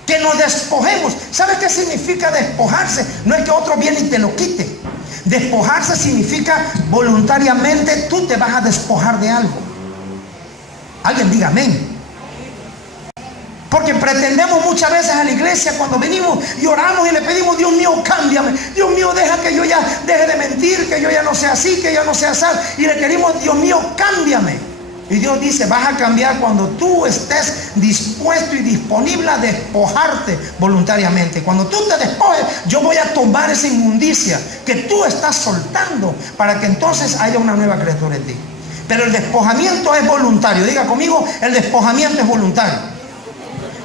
que nos despojemos. ¿Sabe qué significa despojarse? No es que otro viene y te lo quite. Despojarse significa voluntariamente tú te vas a despojar de algo. Alguien diga amén. Porque pretendemos muchas veces a la iglesia, cuando venimos y oramos y le pedimos: Dios mío, cámbiame, Dios mío, deja que yo ya deje de mentir, que yo ya no sea así, que yo no sea así, y le queremos: Dios mío, cámbiame. Y Dios dice: vas a cambiar cuando tú estés dispuesto y disponible a despojarte voluntariamente. Cuando tú te despojes, yo voy a tomar esa inmundicia que tú estás soltando, para que entonces haya una nueva criatura en ti. Pero el despojamiento es voluntario. Diga conmigo: el despojamiento es voluntario.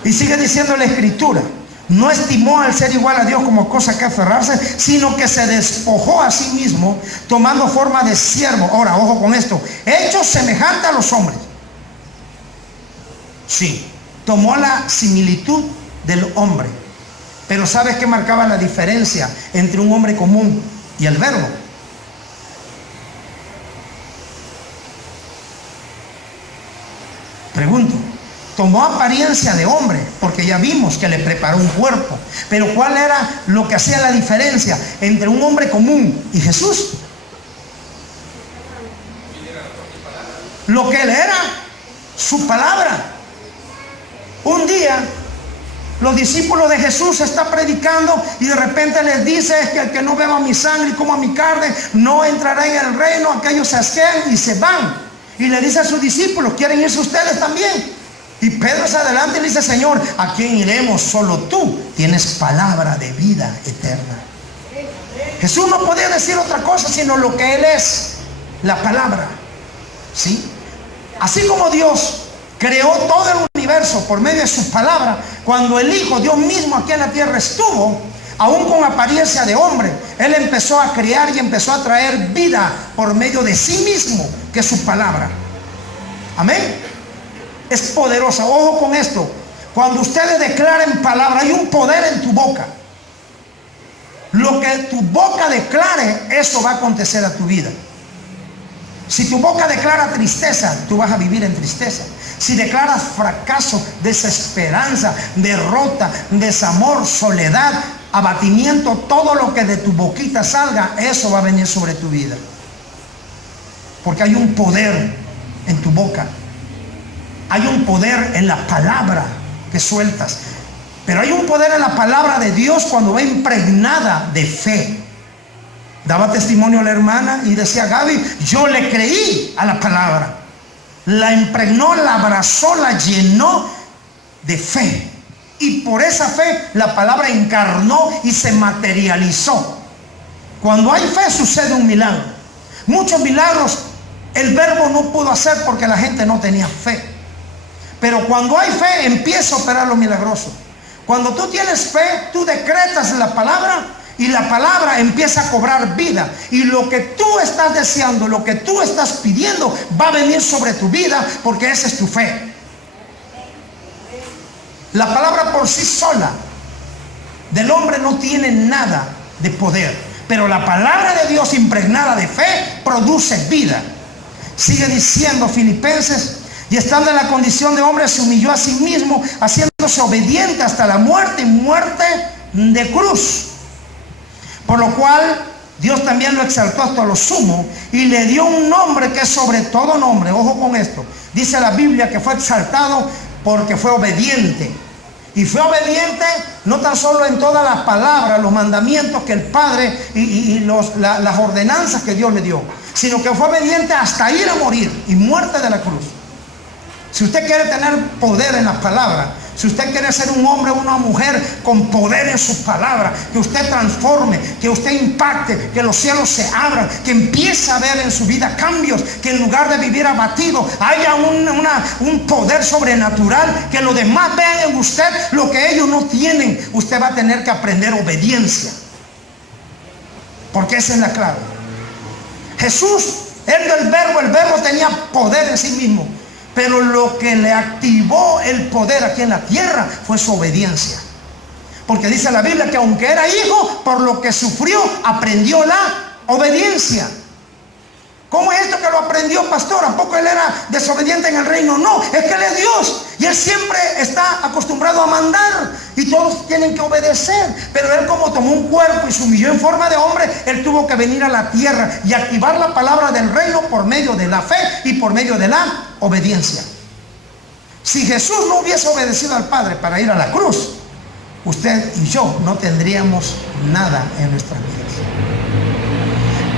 Y sigue diciendo la escritura: no estimó al ser igual a Dios como cosa que aferrarse, sino que se despojó a sí mismo, tomando forma de siervo. Ahora, ojo con esto: hecho semejante a los hombres. Sí, tomó la similitud del hombre. Pero ¿sabes qué marcaba la diferencia entre un hombre común y el Verbo? Pregunto. Tomó apariencia de hombre, porque ya vimos que le preparó un cuerpo. Pero ¿cuál era lo que hacía la diferencia entre un hombre común y Jesús? Lo que él era, su palabra. Un día los discípulos de Jesús están predicando y de repente les dice: que el que no beba mi sangre y coma mi carne no entrará en el reino. Aquellos se asquean y se van. Y le dice a sus discípulos: ¿quieren irse ustedes también? Y Pedro se adelanta y le dice: Señor, ¿a quién iremos? Solo tú tienes palabra de vida eterna. Jesús no podía decir otra cosa sino lo que Él es, la palabra. ¿Sí? Así como Dios creó todo el universo por medio de su palabra, cuando el Hijo, Dios mismo aquí en la tierra estuvo, aún con apariencia de hombre, Él empezó a crear y empezó a traer vida por medio de sí mismo, que es su palabra. Amén. Es poderosa. Ojo con esto: cuando ustedes declaren palabra, hay un poder en tu boca. Lo que tu boca declare, eso va a acontecer a tu vida. Si tu boca declara tristeza, tú vas a vivir en tristeza. Si declaras fracaso, desesperanza, derrota, desamor, soledad, abatimiento, todo lo que de tu boquita salga, eso va a venir sobre tu vida. Porque hay un poder en tu boca. Hay un poder en la palabra que sueltas. Pero hay un poder en la palabra de Dios cuando va impregnada de fe. Daba testimonio la hermana y decía: Gaby, yo le creí a la palabra. La impregnó, la abrazó, la llenó de fe. Y por esa fe la palabra encarnó y se materializó. Cuando hay fe sucede un milagro. Muchos milagros el Verbo no pudo hacer porque la gente no tenía fe. Pero cuando hay fe, empieza a operar lo milagroso. Cuando tú tienes fe, tú decretas la palabra y la palabra empieza a cobrar vida. Y lo que tú estás deseando, lo que tú estás pidiendo, va a venir sobre tu vida, porque esa es tu fe. La palabra por sí sola del hombre no tiene nada de poder. Pero la palabra de Dios impregnada de fe produce vida. Sigue diciendo Filipenses: y estando en la condición de hombre, se humilló a sí mismo, haciéndose obediente hasta la muerte, y muerte de cruz. Por lo cual Dios también lo exaltó hasta lo sumo y le dio un nombre que es sobre todo nombre. Ojo con esto: dice la Biblia que fue exaltado porque fue obediente. Y fue obediente no tan solo en todas las palabras, los mandamientos que el Padre y las ordenanzas que Dios le dio, sino que fue obediente hasta ir a morir y muerte de la cruz. Si usted quiere tener poder en las palabras, si usted quiere ser un hombre o una mujer con poder en sus palabras, que usted transforme, que usted impacte, que los cielos se abran, que empiece a ver en su vida cambios, que en lugar de vivir abatido haya un poder sobrenatural, que los demás vean en usted lo que ellos no tienen, usted va a tener que aprender obediencia, porque esa es la clave. Jesús, el Verbo tenía poder en sí mismo. Pero lo que le activó el poder aquí en la tierra fue su obediencia. Porque dice la Biblia que aunque era hijo, por lo que sufrió, aprendió la obediencia. ¿Cómo es esto que lo aprendió, pastor? ¿A poco él era desobediente en el reino? No, es que él es Dios y él siempre está acostumbrado a mandar y todos tienen que obedecer. Pero él, como tomó un cuerpo y se humilló en forma de hombre, él tuvo que venir a la tierra y activar la palabra del reino por medio de la fe y por medio de la obediencia. Si Jesús no hubiese obedecido al Padre para ir a la cruz, usted y yo no tendríamos nada en nuestras vidas.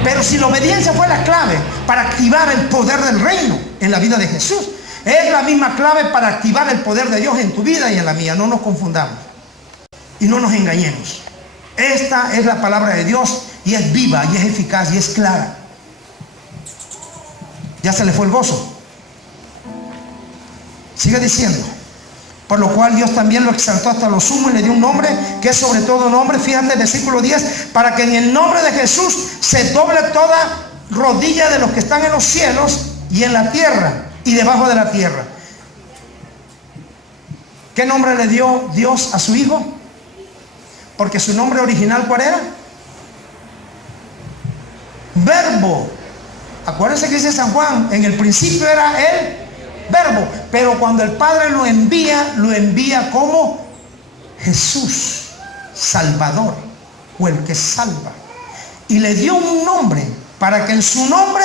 Pero si la obediencia fue la clave para activar el poder del reino en la vida de Jesús, es la misma clave para activar el poder de Dios en tu vida y en la mía. No nos confundamos y no nos engañemos. Esta es la palabra de Dios y es viva y es eficaz y es clara. Ya se le fue el gozo. Sigue diciendo: por lo cual Dios también lo exaltó hasta lo sumo y le dio un nombre que es sobre todo nombre. Fíjate, versículo 10: para que en el nombre de Jesús se doble toda rodilla de los que están en los cielos y en la tierra y debajo de la tierra. ¿Qué nombre le dio Dios a su Hijo? Porque su nombre original, ¿cuál era? Verbo. Acuérdense que dice San Juan, en el principio era el Verbo, pero cuando el Padre lo envía como Jesús, Salvador, o el que salva, y le dio un nombre para que en su nombre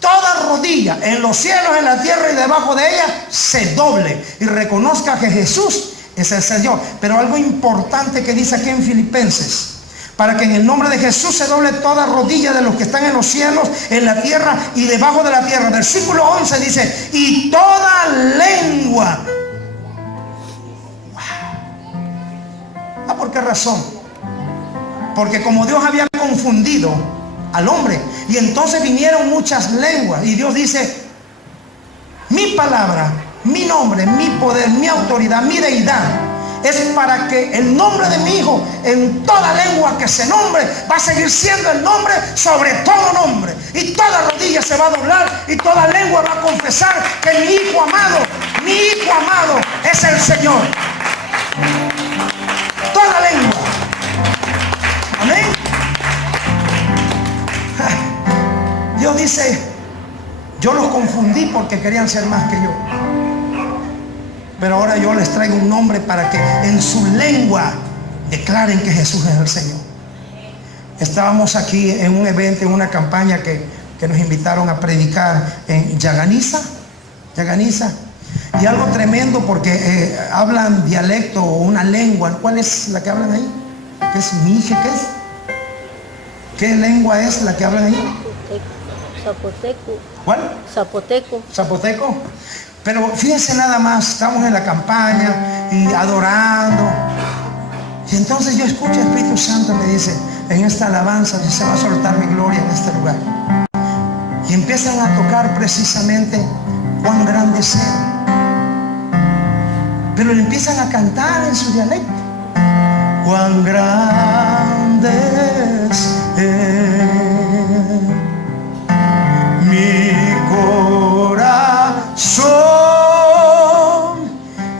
toda rodilla en los cielos, en la tierra y debajo de ella se doble y reconozca que Jesús es el Señor. Pero algo importante que dice aquí en Filipenses: para que en el nombre de Jesús se doble toda rodilla de los que están en los cielos, en la tierra y debajo de la tierra. Versículo 11 dice: y toda lengua. ¿Por qué razón? Porque como Dios había confundido al hombre, y entonces vinieron muchas lenguas, y Dios dice: mi palabra, mi nombre, mi poder, mi autoridad, mi deidad es para que el nombre de mi Hijo, en toda lengua que se nombre, va a seguir siendo el nombre sobre todo nombre. Y toda rodilla se va a doblar y toda lengua va a confesar que mi Hijo amado es el Señor. Toda lengua. Amén. Dios dice: yo los confundí porque querían ser más que yo. Pero ahora yo les traigo un nombre para que en su lengua declaren que Jesús es el Señor. Estábamos aquí en un evento, en una campaña que nos invitaron a predicar en Yaganiza. Y algo tremendo porque hablan dialecto o una lengua. ¿Cuál es la que hablan ahí? ¿Qué es mije? ¿Qué es? ¿Qué lengua es la que hablan ahí? Zapoteco. ¿Cuál? Zapoteco. Zapoteco. Pero fíjense nada más, estamos en la campaña y adorando. Y entonces yo escucho al Espíritu Santo me dice: en esta alabanza se va a soltar mi gloria en este lugar. Y empiezan a tocar precisamente cuán grande es Él. Pero le empiezan a cantar en su dialecto: cuán grande es Él, mi corazón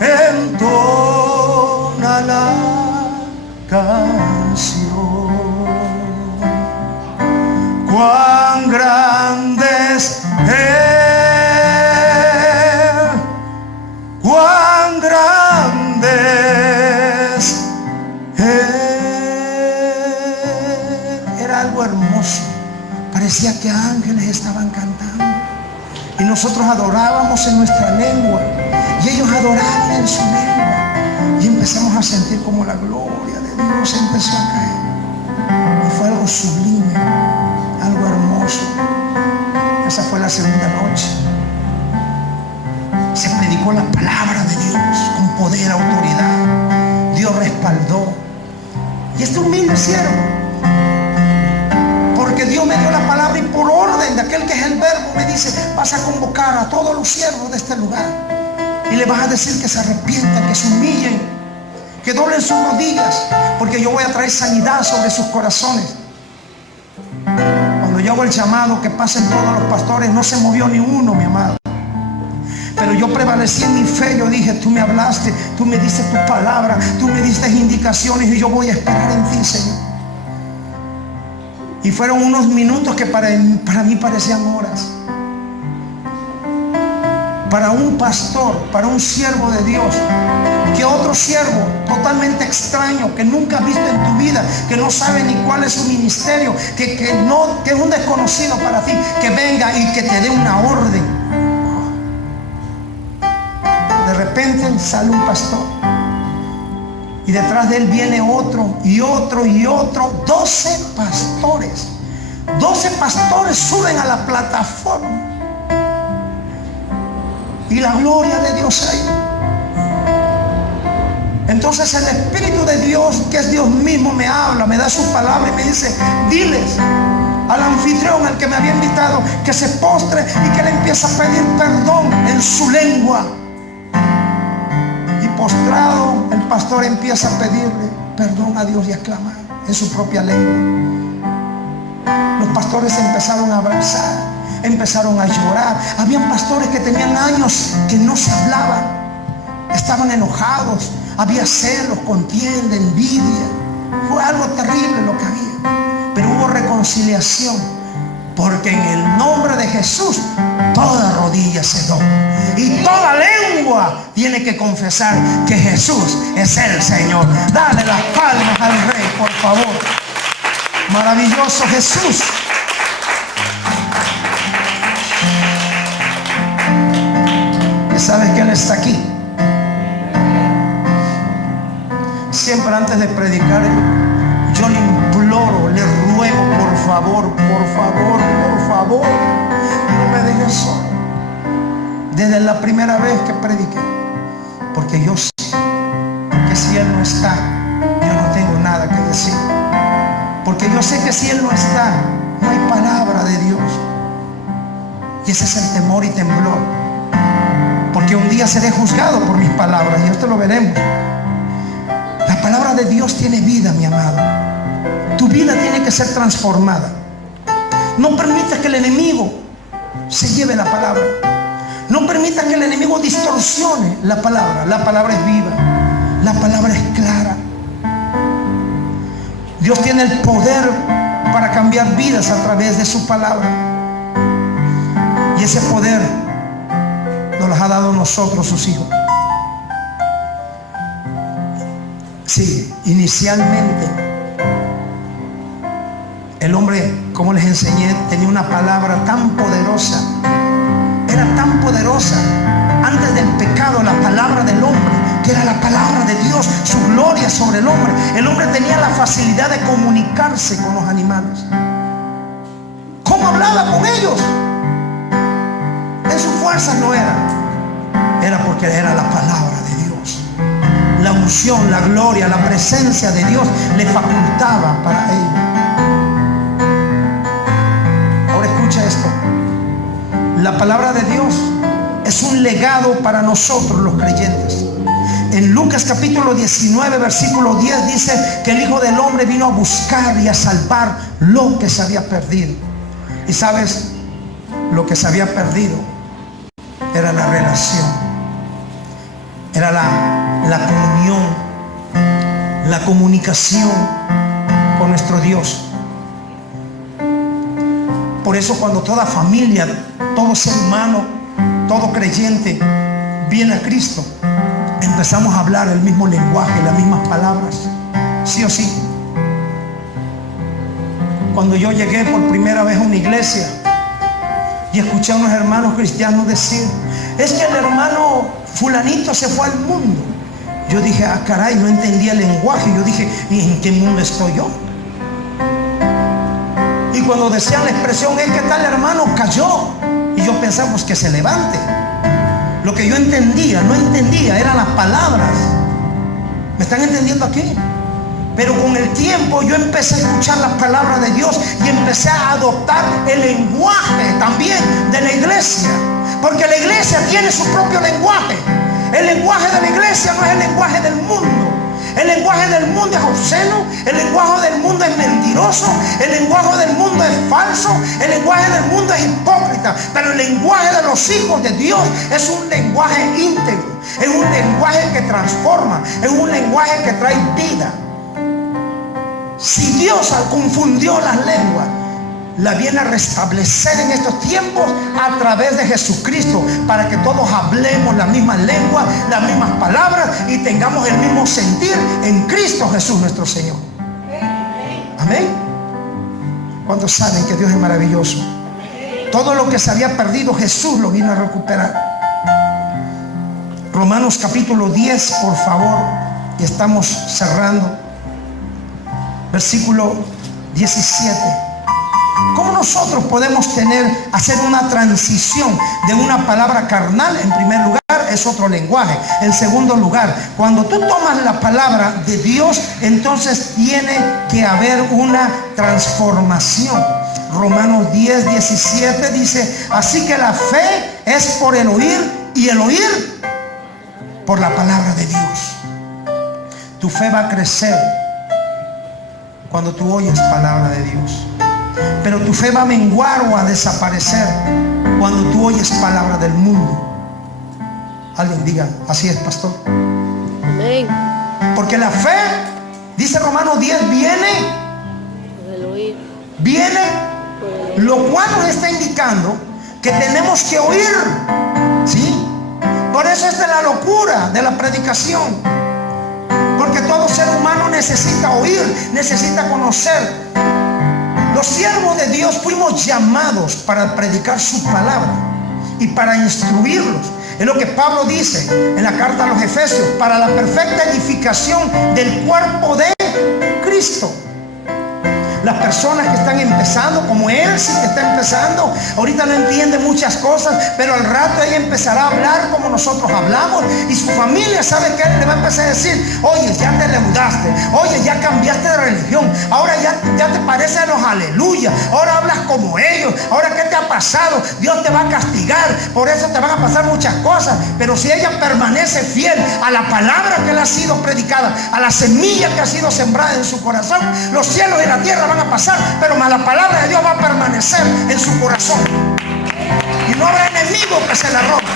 entona la canción. Cuán grande es Él, cuán grande es Él. Era algo hermoso. Parecía que ángeles estaban cantando. Y nosotros adorábamos en nuestra lengua y ellos adoraban en su lengua. Y empezamos a sentir como la gloria de Dios empezó a caer. Y fue algo sublime, algo hermoso. Esa fue la segunda noche. Se predicó la palabra de Dios con poder, autoridad. Dios respaldó. Y este humilde siervo, porque Dios me dio la palabra y por orden de aquel que es el Verbo me dice: vas a convocar a todos los siervos de este lugar y le vas a decir que se arrepientan, que se humillen, que doblen sus rodillas, porque yo voy a traer sanidad sobre sus corazones. Cuando yo hago el llamado que pasen todos los pastores, no se movió ni uno, mi amado. Pero yo prevalecí en mi fe. Yo dije, tú me hablaste, tú me diste tu palabra, tú me diste indicaciones y yo voy a esperar en ti, Señor. Y fueron unos minutos que para mí parecían horas. Para un pastor, para un siervo de Dios, que otro siervo totalmente extraño, que nunca has visto en tu vida, que no sabe ni cuál es su ministerio, que es un desconocido para ti, que venga y que te dé una orden. De repente sale un pastor y detrás de él viene otro y otro y otro. 12 pastores. 12 pastores suben a la plataforma. Y la gloria de Dios ahí. Entonces el Espíritu de Dios, que es Dios mismo, me habla, me da su palabra y me dice, diles al anfitrión, al que me había invitado, que se postre y que le empiece a pedir perdón en su lengua. Y postrado, el pastor empieza a pedirle perdón a Dios y a clamar en su propia lengua. Los pastores empezaron a abrazar, empezaron a llorar. Habían pastores que tenían años que no se hablaban, estaban enojados, había celos, contienda, envidia. Fue algo terrible lo que había, pero hubo reconciliación, porque en el nombre de Jesús toda rodilla se dobla y toda lengua tiene que confesar que Jesús es el Señor. Dale las palmas al Rey, por favor. Maravilloso Jesús. ¿Sabes que Él está aquí? Siempre antes de predicar, yo le imploro, le ruego, por favor, no me dejes solo. Desde la primera vez que prediqué, porque yo sé que si Él no está, yo no tengo nada que decir. Porque yo sé que si Él no está, no hay palabra de Dios. Y ese es el temor y temblor. Porque un día seré juzgado por mis palabras, y esto lo veremos. La palabra de Dios tiene vida, mi amado. Tu vida tiene que ser transformada. No permitas que el enemigo se lleve la palabra. No permitas que el enemigo distorsione la palabra. La palabra es viva, la palabra es clara. Dios tiene el poder para cambiar vidas a través de su palabra. Y ese poder nos las ha dado nosotros, sus hijos. Sí, inicialmente el hombre, como les enseñé, tenía una palabra tan poderosa. Era tan poderosa antes del pecado, la palabra del hombre, que era la palabra de Dios, su gloria sobre el hombre. El hombre tenía la facilidad de comunicarse con los animales. ¿Cómo hablaba con ellos? En sus fuerzas no era porque era la palabra de Dios. La unción, la gloria, la presencia de Dios le facultaba para ello. Ahora escucha esto. La palabra de Dios es un legado para nosotros los creyentes. En Lucas capítulo 19 versículo 10 dice que el Hijo del Hombre vino a buscar y a salvar lo que se había perdido. Y sabes, lo que se había perdido era la relación, era la comunión, la comunicación con nuestro Dios. Por eso cuando toda familia, todo ser humano, todo creyente viene a Cristo, empezamos a hablar el mismo lenguaje, las mismas palabras, sí o sí. Cuando yo llegué por primera vez a una iglesia y escuché a unos hermanos cristianos decir: es que el hermano fulanito se fue al mundo. Yo dije: ah, caray, no entendía el lenguaje. Yo dije: ¿y en qué mundo estoy yo? Y cuando decían la expresión: es que tal hermano cayó, y yo pensaba: pues que se levante. Lo que yo entendía, no entendía, eran las palabras. ¿Me están entendiendo aquí? Pero con el tiempo yo empecé a escuchar las palabras de Dios y empecé a adoptar el lenguaje también de la iglesia. Porque la iglesia tiene su propio lenguaje. El lenguaje de la iglesia no es el lenguaje del mundo. El lenguaje del mundo es obsceno, el lenguaje del mundo es mentiroso, el lenguaje del mundo es falso, el lenguaje del mundo es hipócrita, pero el lenguaje de los hijos de Dios es un lenguaje íntegro, es un lenguaje que transforma, es un lenguaje que trae vida. Si Dios confundió las lenguas, la viene a restablecer en estos tiempos a través de Jesucristo, para que todos hablemos la misma lengua, las mismas palabras y tengamos el mismo sentir en Cristo Jesús nuestro Señor. Amén. ¿Cuántos saben que Dios es maravilloso? Todo lo que se había perdido, Jesús lo vino a recuperar. Romanos capítulo 10, por favor, y estamos cerrando. Versículo 17. ¿Cómo nosotros podemos hacer una transición de una palabra carnal? En primer lugar, es otro lenguaje. En segundo lugar, cuando tú tomas la palabra de Dios, entonces tiene que haber una transformación. Romanos 10, 17 dice: así que la fe es por el oír, y el oír por la palabra de Dios. Tu fe va a crecer cuando tú oyes palabra de Dios, pero tu fe va a menguar o a desaparecer cuando tú oyes palabra del mundo. Alguien diga: así es, pastor. Amén. Porque la fe, dice Romanos 10, viene Por el oír. viene, lo cual nos está indicando que tenemos que oír, ¿sí? Por eso es de la locura de la predicación, porque todo ser humano necesita oír, necesita conocer. Los siervos de Dios fuimos llamados para predicar su palabra y para instruirlos. Es lo que Pablo dice en la carta a los Efesios: para la perfecta edificación del cuerpo de Cristo. Las personas que están empezando, como él sí que está empezando, ahorita no entiende muchas cosas, pero al rato ella empezará a hablar como nosotros hablamos, y su familia sabe que él le va a empezar a decir: oye, ya te endeudaste, oye, ya cambiaste de religión, ahora ya te parecen los aleluya, ahora hablas como ellos, ahora ¿qué te ha pasado? Dios te va a castigar, por eso te van a pasar muchas cosas. Pero si ella permanece fiel a la palabra que le ha sido predicada, a la semilla que ha sido sembrada en su corazón, los cielos y la tierra van a pasar, pero la palabra de Dios va a permanecer en su corazón, y no habrá enemigo que se la rompa,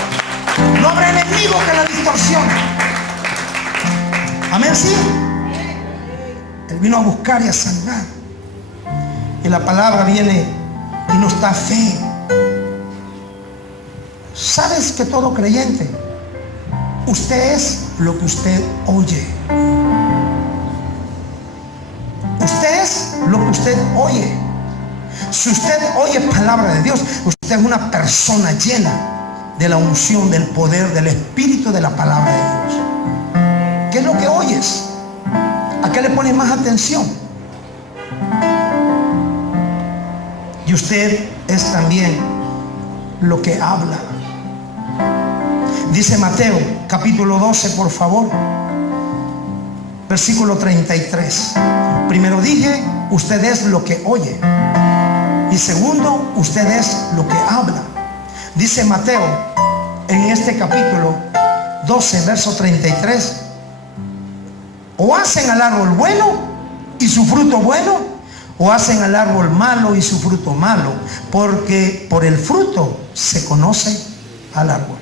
no habrá enemigo que la distorsione. Amén. Sí, él vino a buscar y a salvar, y la palabra viene y nos da fe. Sabes que todo creyente, usted es lo que usted oye. Usted es lo que usted oye. Si usted oye palabra de Dios, usted es una persona llena de la unción, del poder, del espíritu de la palabra de Dios. ¿Qué es lo que oyes? ¿A qué le pones más atención? Y usted es también lo que habla. Dice Mateo capítulo 12, por favor, versículo 33. Primero dije, usted es lo que oye, y segundo, usted es lo que habla. Dice Mateo en este capítulo 12, verso 33: o hacen al árbol bueno y su fruto bueno, o hacen al árbol malo y su fruto malo, porque por el fruto se conoce al árbol.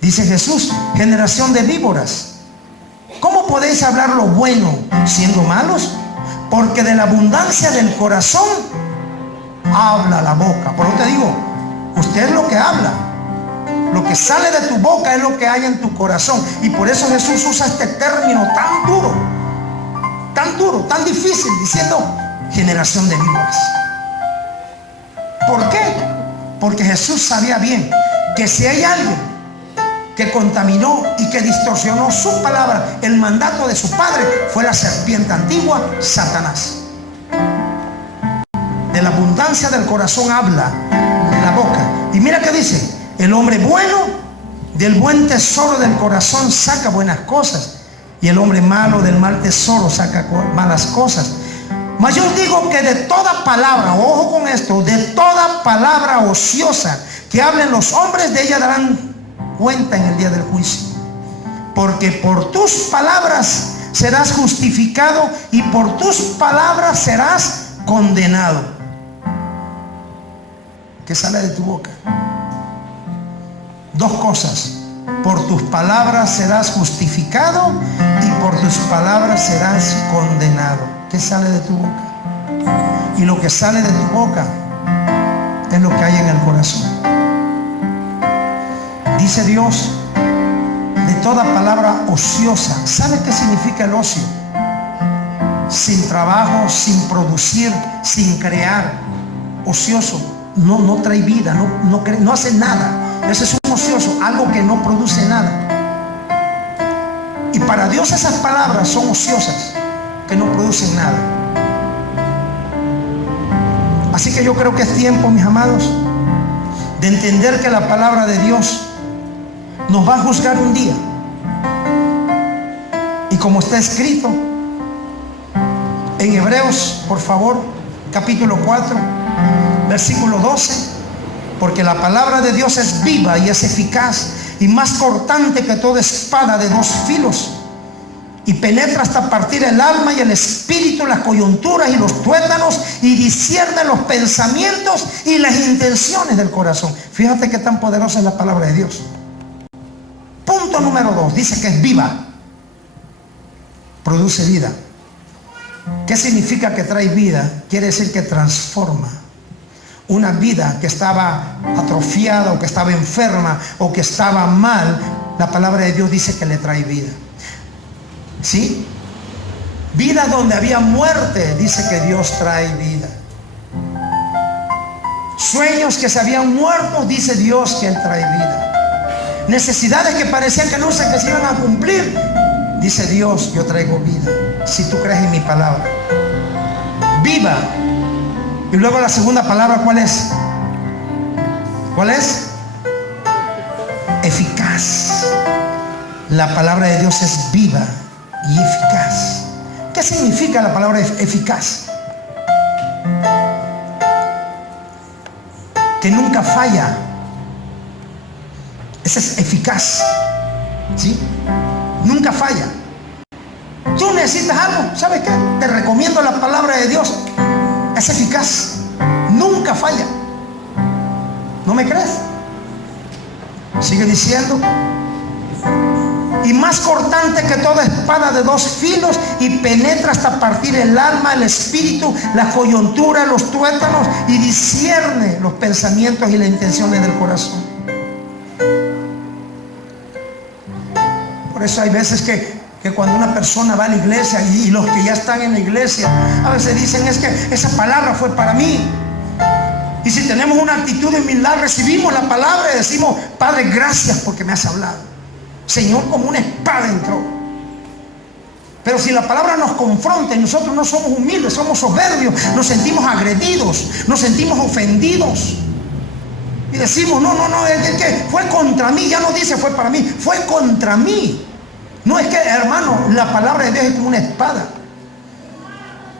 Dice Jesús: generación de víboras, ¿cómo podéis hablar lo bueno siendo malos? Porque de la abundancia del corazón habla la boca. Por eso te digo, usted es lo que habla. Lo que sale de tu boca es lo que hay en tu corazón. Y por eso Jesús usa este término tan duro, tan difícil, diciendo generación de víboras. ¿Por qué? Porque Jesús sabía bien que si hay alguien que contaminó y que distorsionó su palabra, el mandato de su padre, fue la serpiente antigua, Satanás. De la abundancia del corazón habla la boca. Y mira que dice: el hombre bueno del buen tesoro del corazón saca buenas cosas, y el hombre malo del mal tesoro saca malas cosas. Mas yo digo que de toda palabra, ojo con esto, de toda palabra ociosa que hablen los hombres, de ella darán cuenta en el día del juicio. Porque por tus palabras serás justificado, y por tus palabras serás condenado. ¿Qué sale de tu boca? Dos cosas. Por tus palabras serás justificado y por tus palabras serás condenado. ¿Qué sale de tu boca? Y lo que sale de tu boca es lo que hay en el corazón. Dice Dios, de toda palabra ociosa. ¿Sabe qué significa el ocio? Sin trabajo, sin producir, sin crear. Ocioso. No trae vida, no hace nada. Ese es un ocioso, algo que no produce nada. Y para Dios esas palabras son ociosas, que no producen nada. Así que yo creo que es tiempo, mis amados, de entender que la palabra de Dios nos va a juzgar un día. Y como está escrito en Hebreos, por favor, capítulo 4, versículo 12, porque la palabra de Dios es viva y es eficaz y más cortante que toda espada de dos filos, y penetra hasta partir el alma y el espíritu, las coyunturas y los tuétanos, y discierne los pensamientos y las intenciones del corazón. Fíjate qué tan poderosa es la palabra de Dios. Punto número 2, dice que es viva, produce vida. ¿Qué significa que trae vida? Quiere decir que transforma. Una vida que estaba atrofiada o que estaba enferma o que estaba mal, la palabra de Dios dice que le trae vida. ¿Sí? Vida donde había muerte, dice que Dios trae vida. Sueños que se habían muerto, dice Dios que Él trae vida. Necesidades que parecían que no se iban a cumplir, dice Dios, yo traigo vida. Si tú crees en mi palabra. Viva. Y luego la segunda palabra, ¿cuál es? ¿Cuál es? Eficaz. La palabra de Dios es viva y eficaz. ¿Qué significa la palabra eficaz? Que nunca falla. Ese es eficaz. ¿Sí? Nunca falla. Tú necesitas algo, ¿sabes qué? Te recomiendo la palabra de Dios. Es eficaz, nunca falla. ¿No me crees? Sigue diciendo, y más cortante que toda espada de dos filos, y penetra hasta partir el alma, el espíritu, la coyuntura, los tuétanos, y discierne los pensamientos y las intenciones del corazón. Por eso hay veces que cuando una persona va a la iglesia, y los que ya están en la iglesia a veces dicen, es que esa palabra fue para mí. Y si tenemos una actitud de humildad, recibimos la palabra y decimos, Padre, gracias porque me has hablado. Señor, como una espada entró. Pero si la palabra nos confronta y nosotros no somos humildes, somos soberbios, nos sentimos agredidos, nos sentimos ofendidos y decimos, no, es que fue contra mí. Ya no dice fue para mí, fue contra mí. No, es que, hermano, la palabra de Dios es como una espada.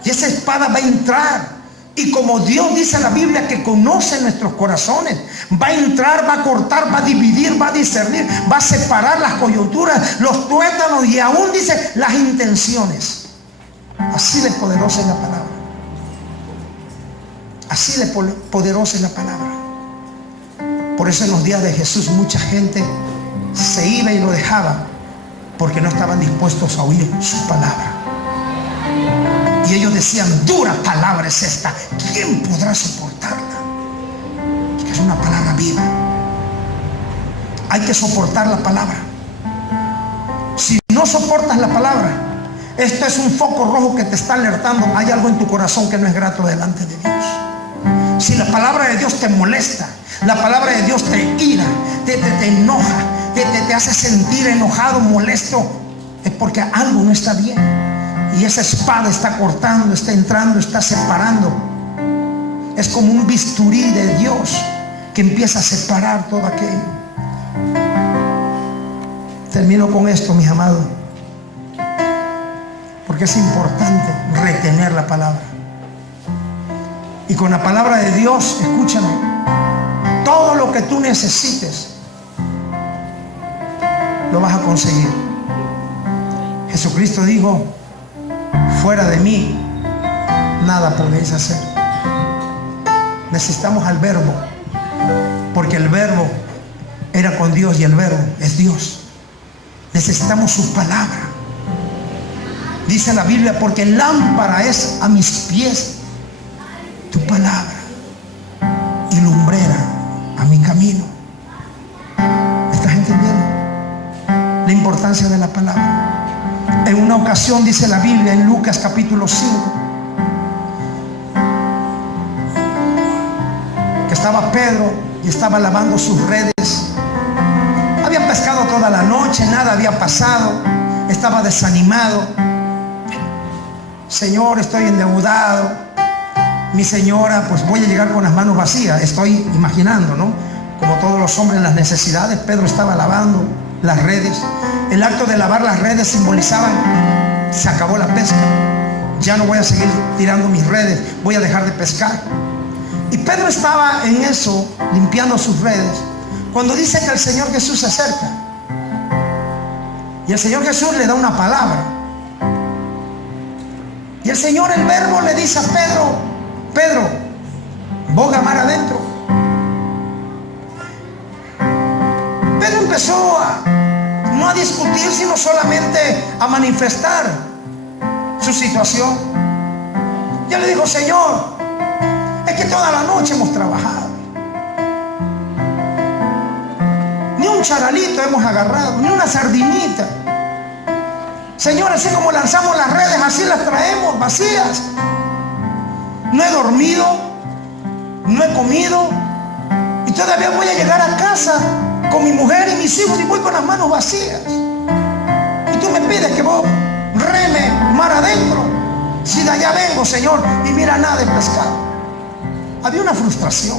Y esa espada va a entrar. Y como Dios dice en la Biblia que conoce nuestros corazones, va a entrar, va a cortar, va a dividir, va a discernir, va a separar las coyunturas, los tuétanos y aún dice las intenciones. Así de poderosa es la palabra. Así de poderosa es la palabra. Por eso en los días de Jesús mucha gente se iba y lo dejaba, porque no estaban dispuestos a oír su palabra. Y ellos decían, dura palabra es esta, ¿quién podrá soportarla? Es una palabra viva. Hay que soportar la palabra. Si no soportas la palabra, esto es un foco rojo que te está alertando. Hay algo en tu corazón que no es grato delante de Dios. Si la palabra de Dios te molesta, la palabra de Dios te ira, te enoja, te hace sentir enojado, molesto, es porque algo no está bien. Y esa espada está cortando, está entrando, está separando. Es como un bisturí de Dios que empieza a separar todo aquello. Termino con esto, mis amados, porque es importante retener la palabra. Y con la palabra de Dios, escúchame, todo lo que tú necesites lo vas a conseguir. Jesucristo dijo, fuera de mí nada podéis hacer. Necesitamos al Verbo porque el verbo era con Dios y el verbo es Dios. Necesitamos su palabra. Dice la Biblia, porque lámpara es a mis pies tu palabra y lumbrera a mi camino. ¿Me estás entendiendo la importancia de la palabra? En una ocasión dice la Biblia en Lucas capítulo 5 que estaba Pedro y estaba lavando sus redes. Habían pescado toda la noche, nada había pasado, estaba desanimado. Señor, estoy endeudado. Mi señora, pues voy a llegar con las manos vacías. Estoy imaginando, ¿no? Como todos los hombres en las necesidades, Pedro estaba lavando las redes. El acto de lavar las redes simbolizaba: se acabó la pesca, ya no voy a seguir tirando mis redes, voy a dejar de pescar. Y Pedro estaba en eso, limpiando sus redes, cuando dice que el Señor Jesús se acerca. Y el Señor Jesús le da una palabra. Y el Señor, el verbo, le dice a Pedro: Pedro, boga mar adentro. Pedro empezó no a discutir, sino solamente a manifestar su situación. Ya le dijo: Señor, es que toda la noche hemos trabajado, ni un charalito hemos agarrado, ni una sardinita. Señor, así como lanzamos las redes, así las traemos vacías. No he dormido, no he comido, y todavía voy a llegar a casa con mi mujer y mis hijos y voy con las manos vacías. Y tú me pides que vos reme mar adentro. Si de allá vengo, Señor, y mira, nada de pescado. Había una frustración.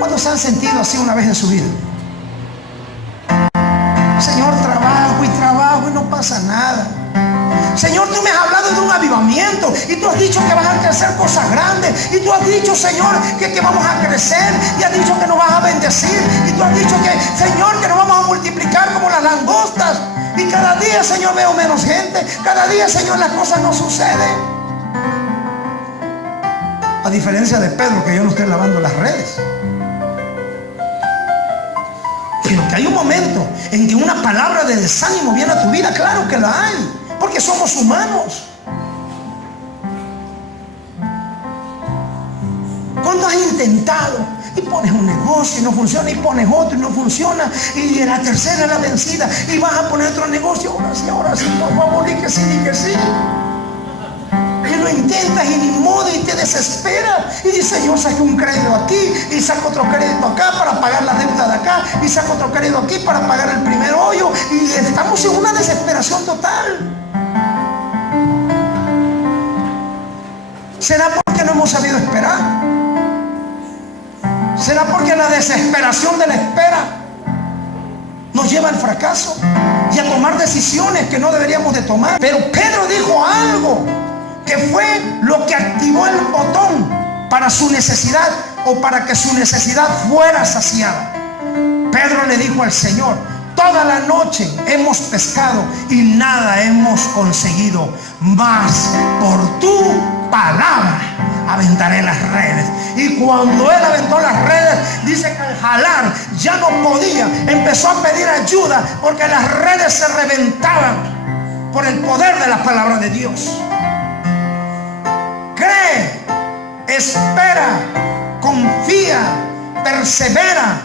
¿Cuántos se han sentido así una vez en su vida? Señor, trabajo y no pasa nada. Señor, tú me has hablado de un avivamiento y tú has dicho que vas a crecer cosas grandes, y tú has dicho, Señor, que vamos a crecer, y has dicho que nos vas a bendecir, y tú has dicho que, Señor, que nos vamos a multiplicar como las langostas, y cada día, Señor, veo menos gente, cada día, Señor, las cosas no suceden. A diferencia de Pedro, que yo no estoy lavando las redes. Pero que hay un momento en que una palabra de desánimo viene a tu vida. Claro que la hay, porque somos humanos. ¿Cuándo has intentado y pones un negocio y no funciona, y pones otro y no funciona, y la tercera es la vencida, y vas a poner otro negocio? Ahora sí, por favor, di que sí, di que sí. Y lo intentas y ni modo, y te desespera, y dices: yo saqué un crédito aquí y saco otro crédito acá para pagar la deuda de acá, y saco otro crédito aquí para pagar el primer hoyo, y estamos en una desesperación total. ¿Será porque no hemos sabido esperar? ¿Será porque la desesperación de la espera nos lleva al fracaso y a tomar decisiones que no deberíamos de tomar? Pero Pedro dijo algo que fue lo que activó el botón para su necesidad, o para que su necesidad fuera saciada. Pedro le dijo al Señor: toda la noche hemos pescado y nada hemos conseguido, mas por tu palabra aventaré las redes. Y cuando él aventó las redes, dice que al jalar ya no podía, empezó a pedir ayuda, porque las redes se reventaban por el poder de la palabra de Dios. Cree, espera, confía, persevera,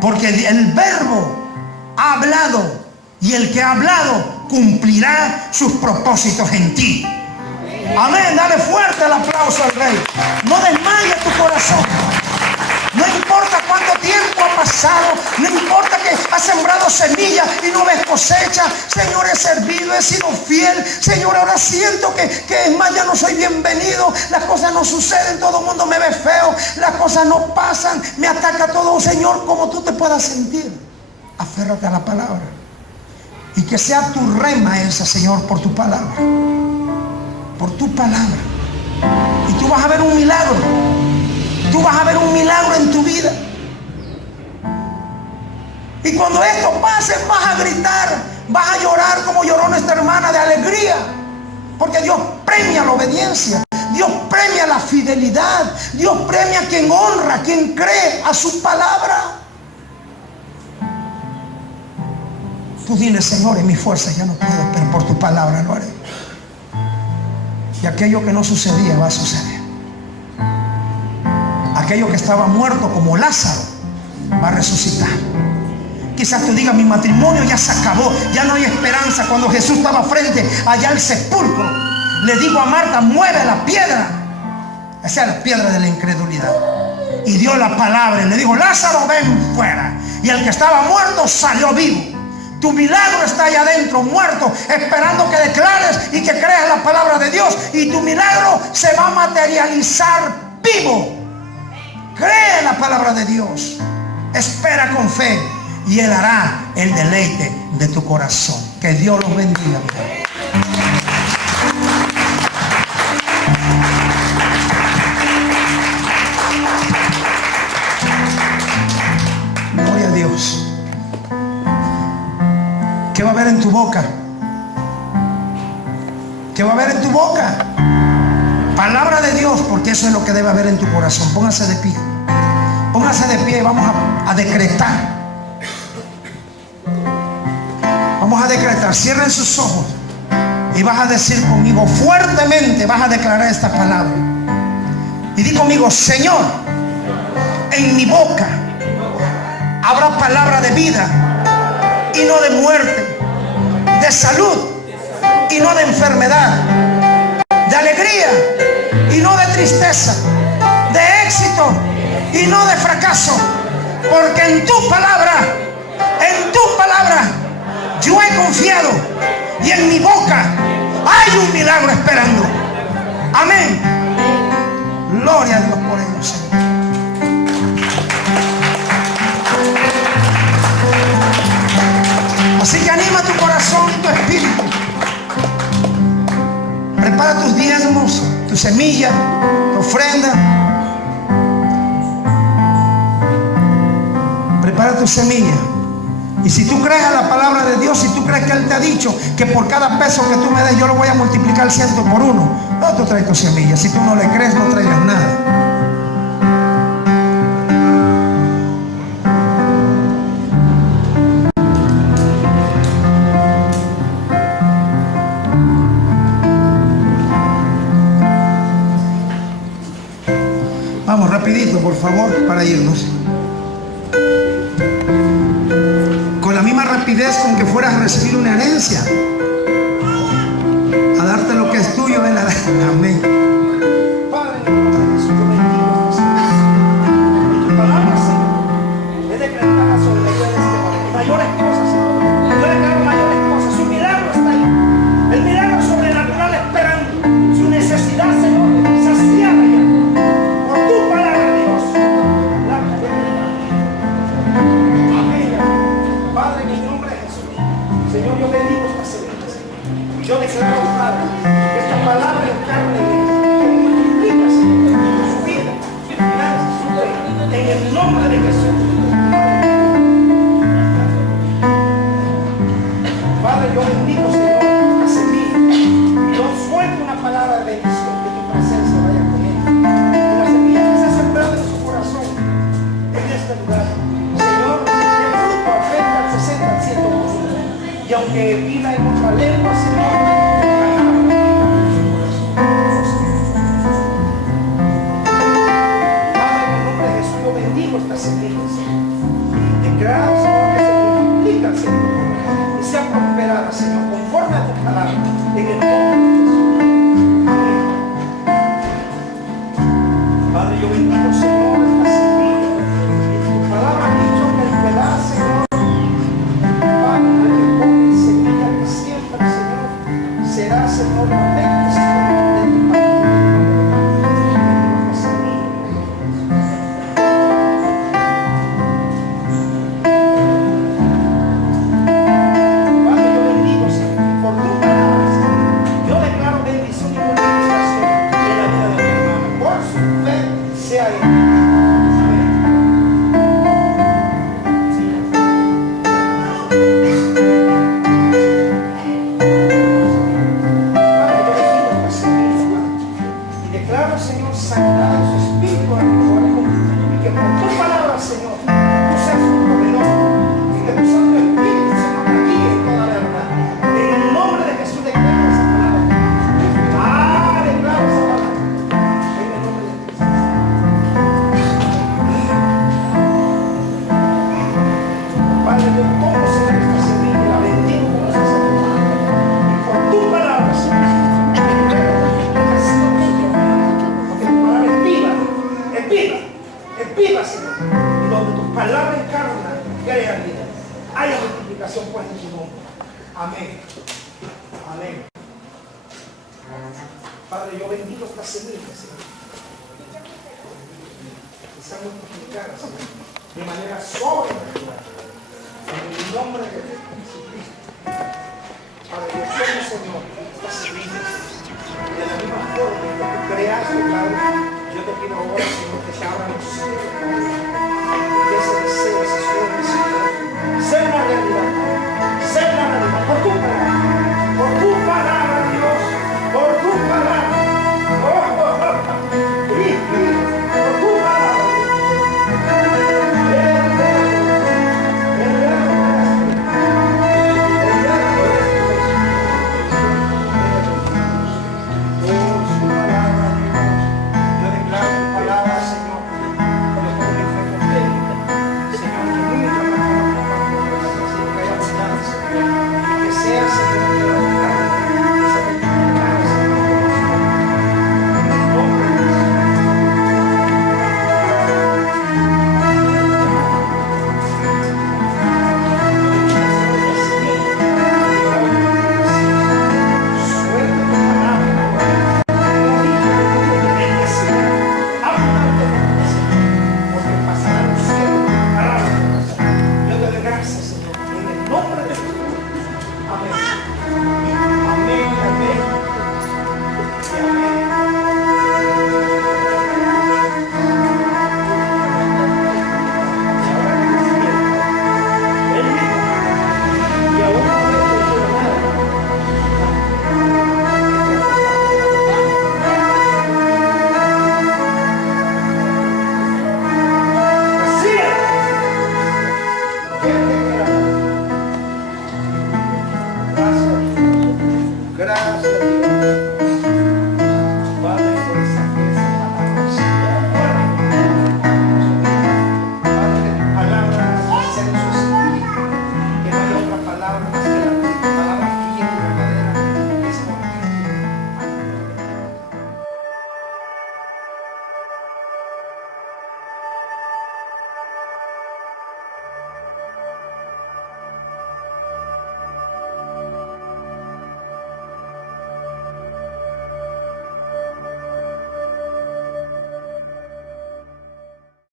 porque el verbo ha hablado, y el que ha hablado cumplirá sus propósitos en ti. Amén. Dale fuerte el aplauso al Rey. No desmayes tu corazón. No importa cuánto tiempo ha pasado, no importa que has sembrado semillas y no ves cosecha. Señor, he servido, he sido fiel. Señor, ahora siento que es más, ya no soy bienvenido. Las cosas no suceden, todo el mundo me ve feo, las cosas no pasan, me ataca todo. Señor, como tú te puedas sentir, aférrate a la palabra, y que sea tu rema esa, Señor, por tu palabra. Por tu palabra. Y tú vas a ver un milagro. Tú vas a ver un milagro en tu vida. Y cuando esto pase, vas a gritar, vas a llorar como lloró nuestra hermana de alegría. Porque Dios premia la obediencia. Dios premia la fidelidad. Dios premia a quien honra, a quien cree a su palabra. Tú dile: Señor, en mi fuerza ya no puedo, pero por tu palabra lo haré. Y aquello que no sucedía va a suceder. Aquello que estaba muerto como Lázaro va a resucitar. Quizás tú digas: mi matrimonio ya se acabó, ya no hay esperanza. Cuando Jesús estaba frente allá al sepulcro, le dijo a Marta: mueve la piedra. Esa es la piedra de la incredulidad. Y dio la palabra y le dijo: Lázaro, ven fuera. Y el que estaba muerto salió vivo. Tu milagro está allá adentro, muerto, esperando que declares y que creas la palabra de Dios. Y tu milagro se va a materializar vivo. Cree la palabra de Dios. Espera con fe y Él hará el deleite de tu corazón. Que Dios los bendiga. Gloria a Dios. ¿Qué va a haber en tu boca? ¿Qué va a haber en tu boca? Palabra de Dios, porque eso es lo que debe haber en tu corazón. Póngase de pie. Póngase de pie y vamos a decretar. Vamos a decretar. Cierren sus ojos y vas a decir conmigo fuertemente, vas a declarar esta palabra. Y di conmigo: Señor, en mi boca habrá palabra de vida y no de muerte, de salud y no de enfermedad, de alegría y no de tristeza, de éxito y no de fracaso, porque en tu palabra yo he confiado y en mi boca hay un milagro esperando. Amén. Gloria a Dios por ello, Señor. Así que anima tu corazón y tu espíritu. Prepara tus diezmos, tu semilla, tu ofrenda. Prepara tu semilla. Y si tú crees a la palabra de Dios, si tú crees que Él te ha dicho que por cada peso que tú me des yo lo voy a multiplicar 100 por 1, no, tú traes tu semilla. Si tú no le crees, no traigas nada. Vamos rapidito, por favor, para irnos. Con la misma rapidez con que fueras a recibir una herencia, a darte lo que es tuyo de la... Amén. Padre, Jesús, yo bendigo, Señor. Tu palabra, Señor, es decretada sobre la vida de este hombre. Mayores cosas, Señor. Yo declaro mayores cosas. Su milagro está ahí. El milagro sobrenatural esperando. Su necesidad, Señor, saciada ya. Por tu palabra, Dios. La palabra. Amén. Padre, en el nombre de Jesús. Señor, yo bendigo esta semana. Yo declaro, Padre, que esta palabra encarne en Declaro, Señor, sanidad en su espíritu, en su cuerpo, y que por tu palabra, Señor, tú seas un proveedor, y que tu Santo Espíritu, Señor, aquí en toda verdad. En el nombre de Jesús, declaro esa palabra. Declaro esa palabra. En el nombre de Jesús. Padre, yo tomo, Señor, esta semilla y la bendigo como sacerdote. Y por tu palabra, Señor, es viva, Señor. Y donde tus palabras encarnan, crea vida. Haya multiplicación pues en tu nombre. Amén. Amén. Padre, yo bendigo esta semilla, Señor. Que sea multiplicada, Señor, de manera sobrenatural. En el nombre de Jesucristo. Padre, yo tomo, Señor, esta semilla. De la misma forma que tú creaste, Padre, yo te pido ahora, Señor, que se abran los cielos, Padre, que ese deseo, ese sueño, Señor, sea una realidad, sea una realidad, por tu palabra.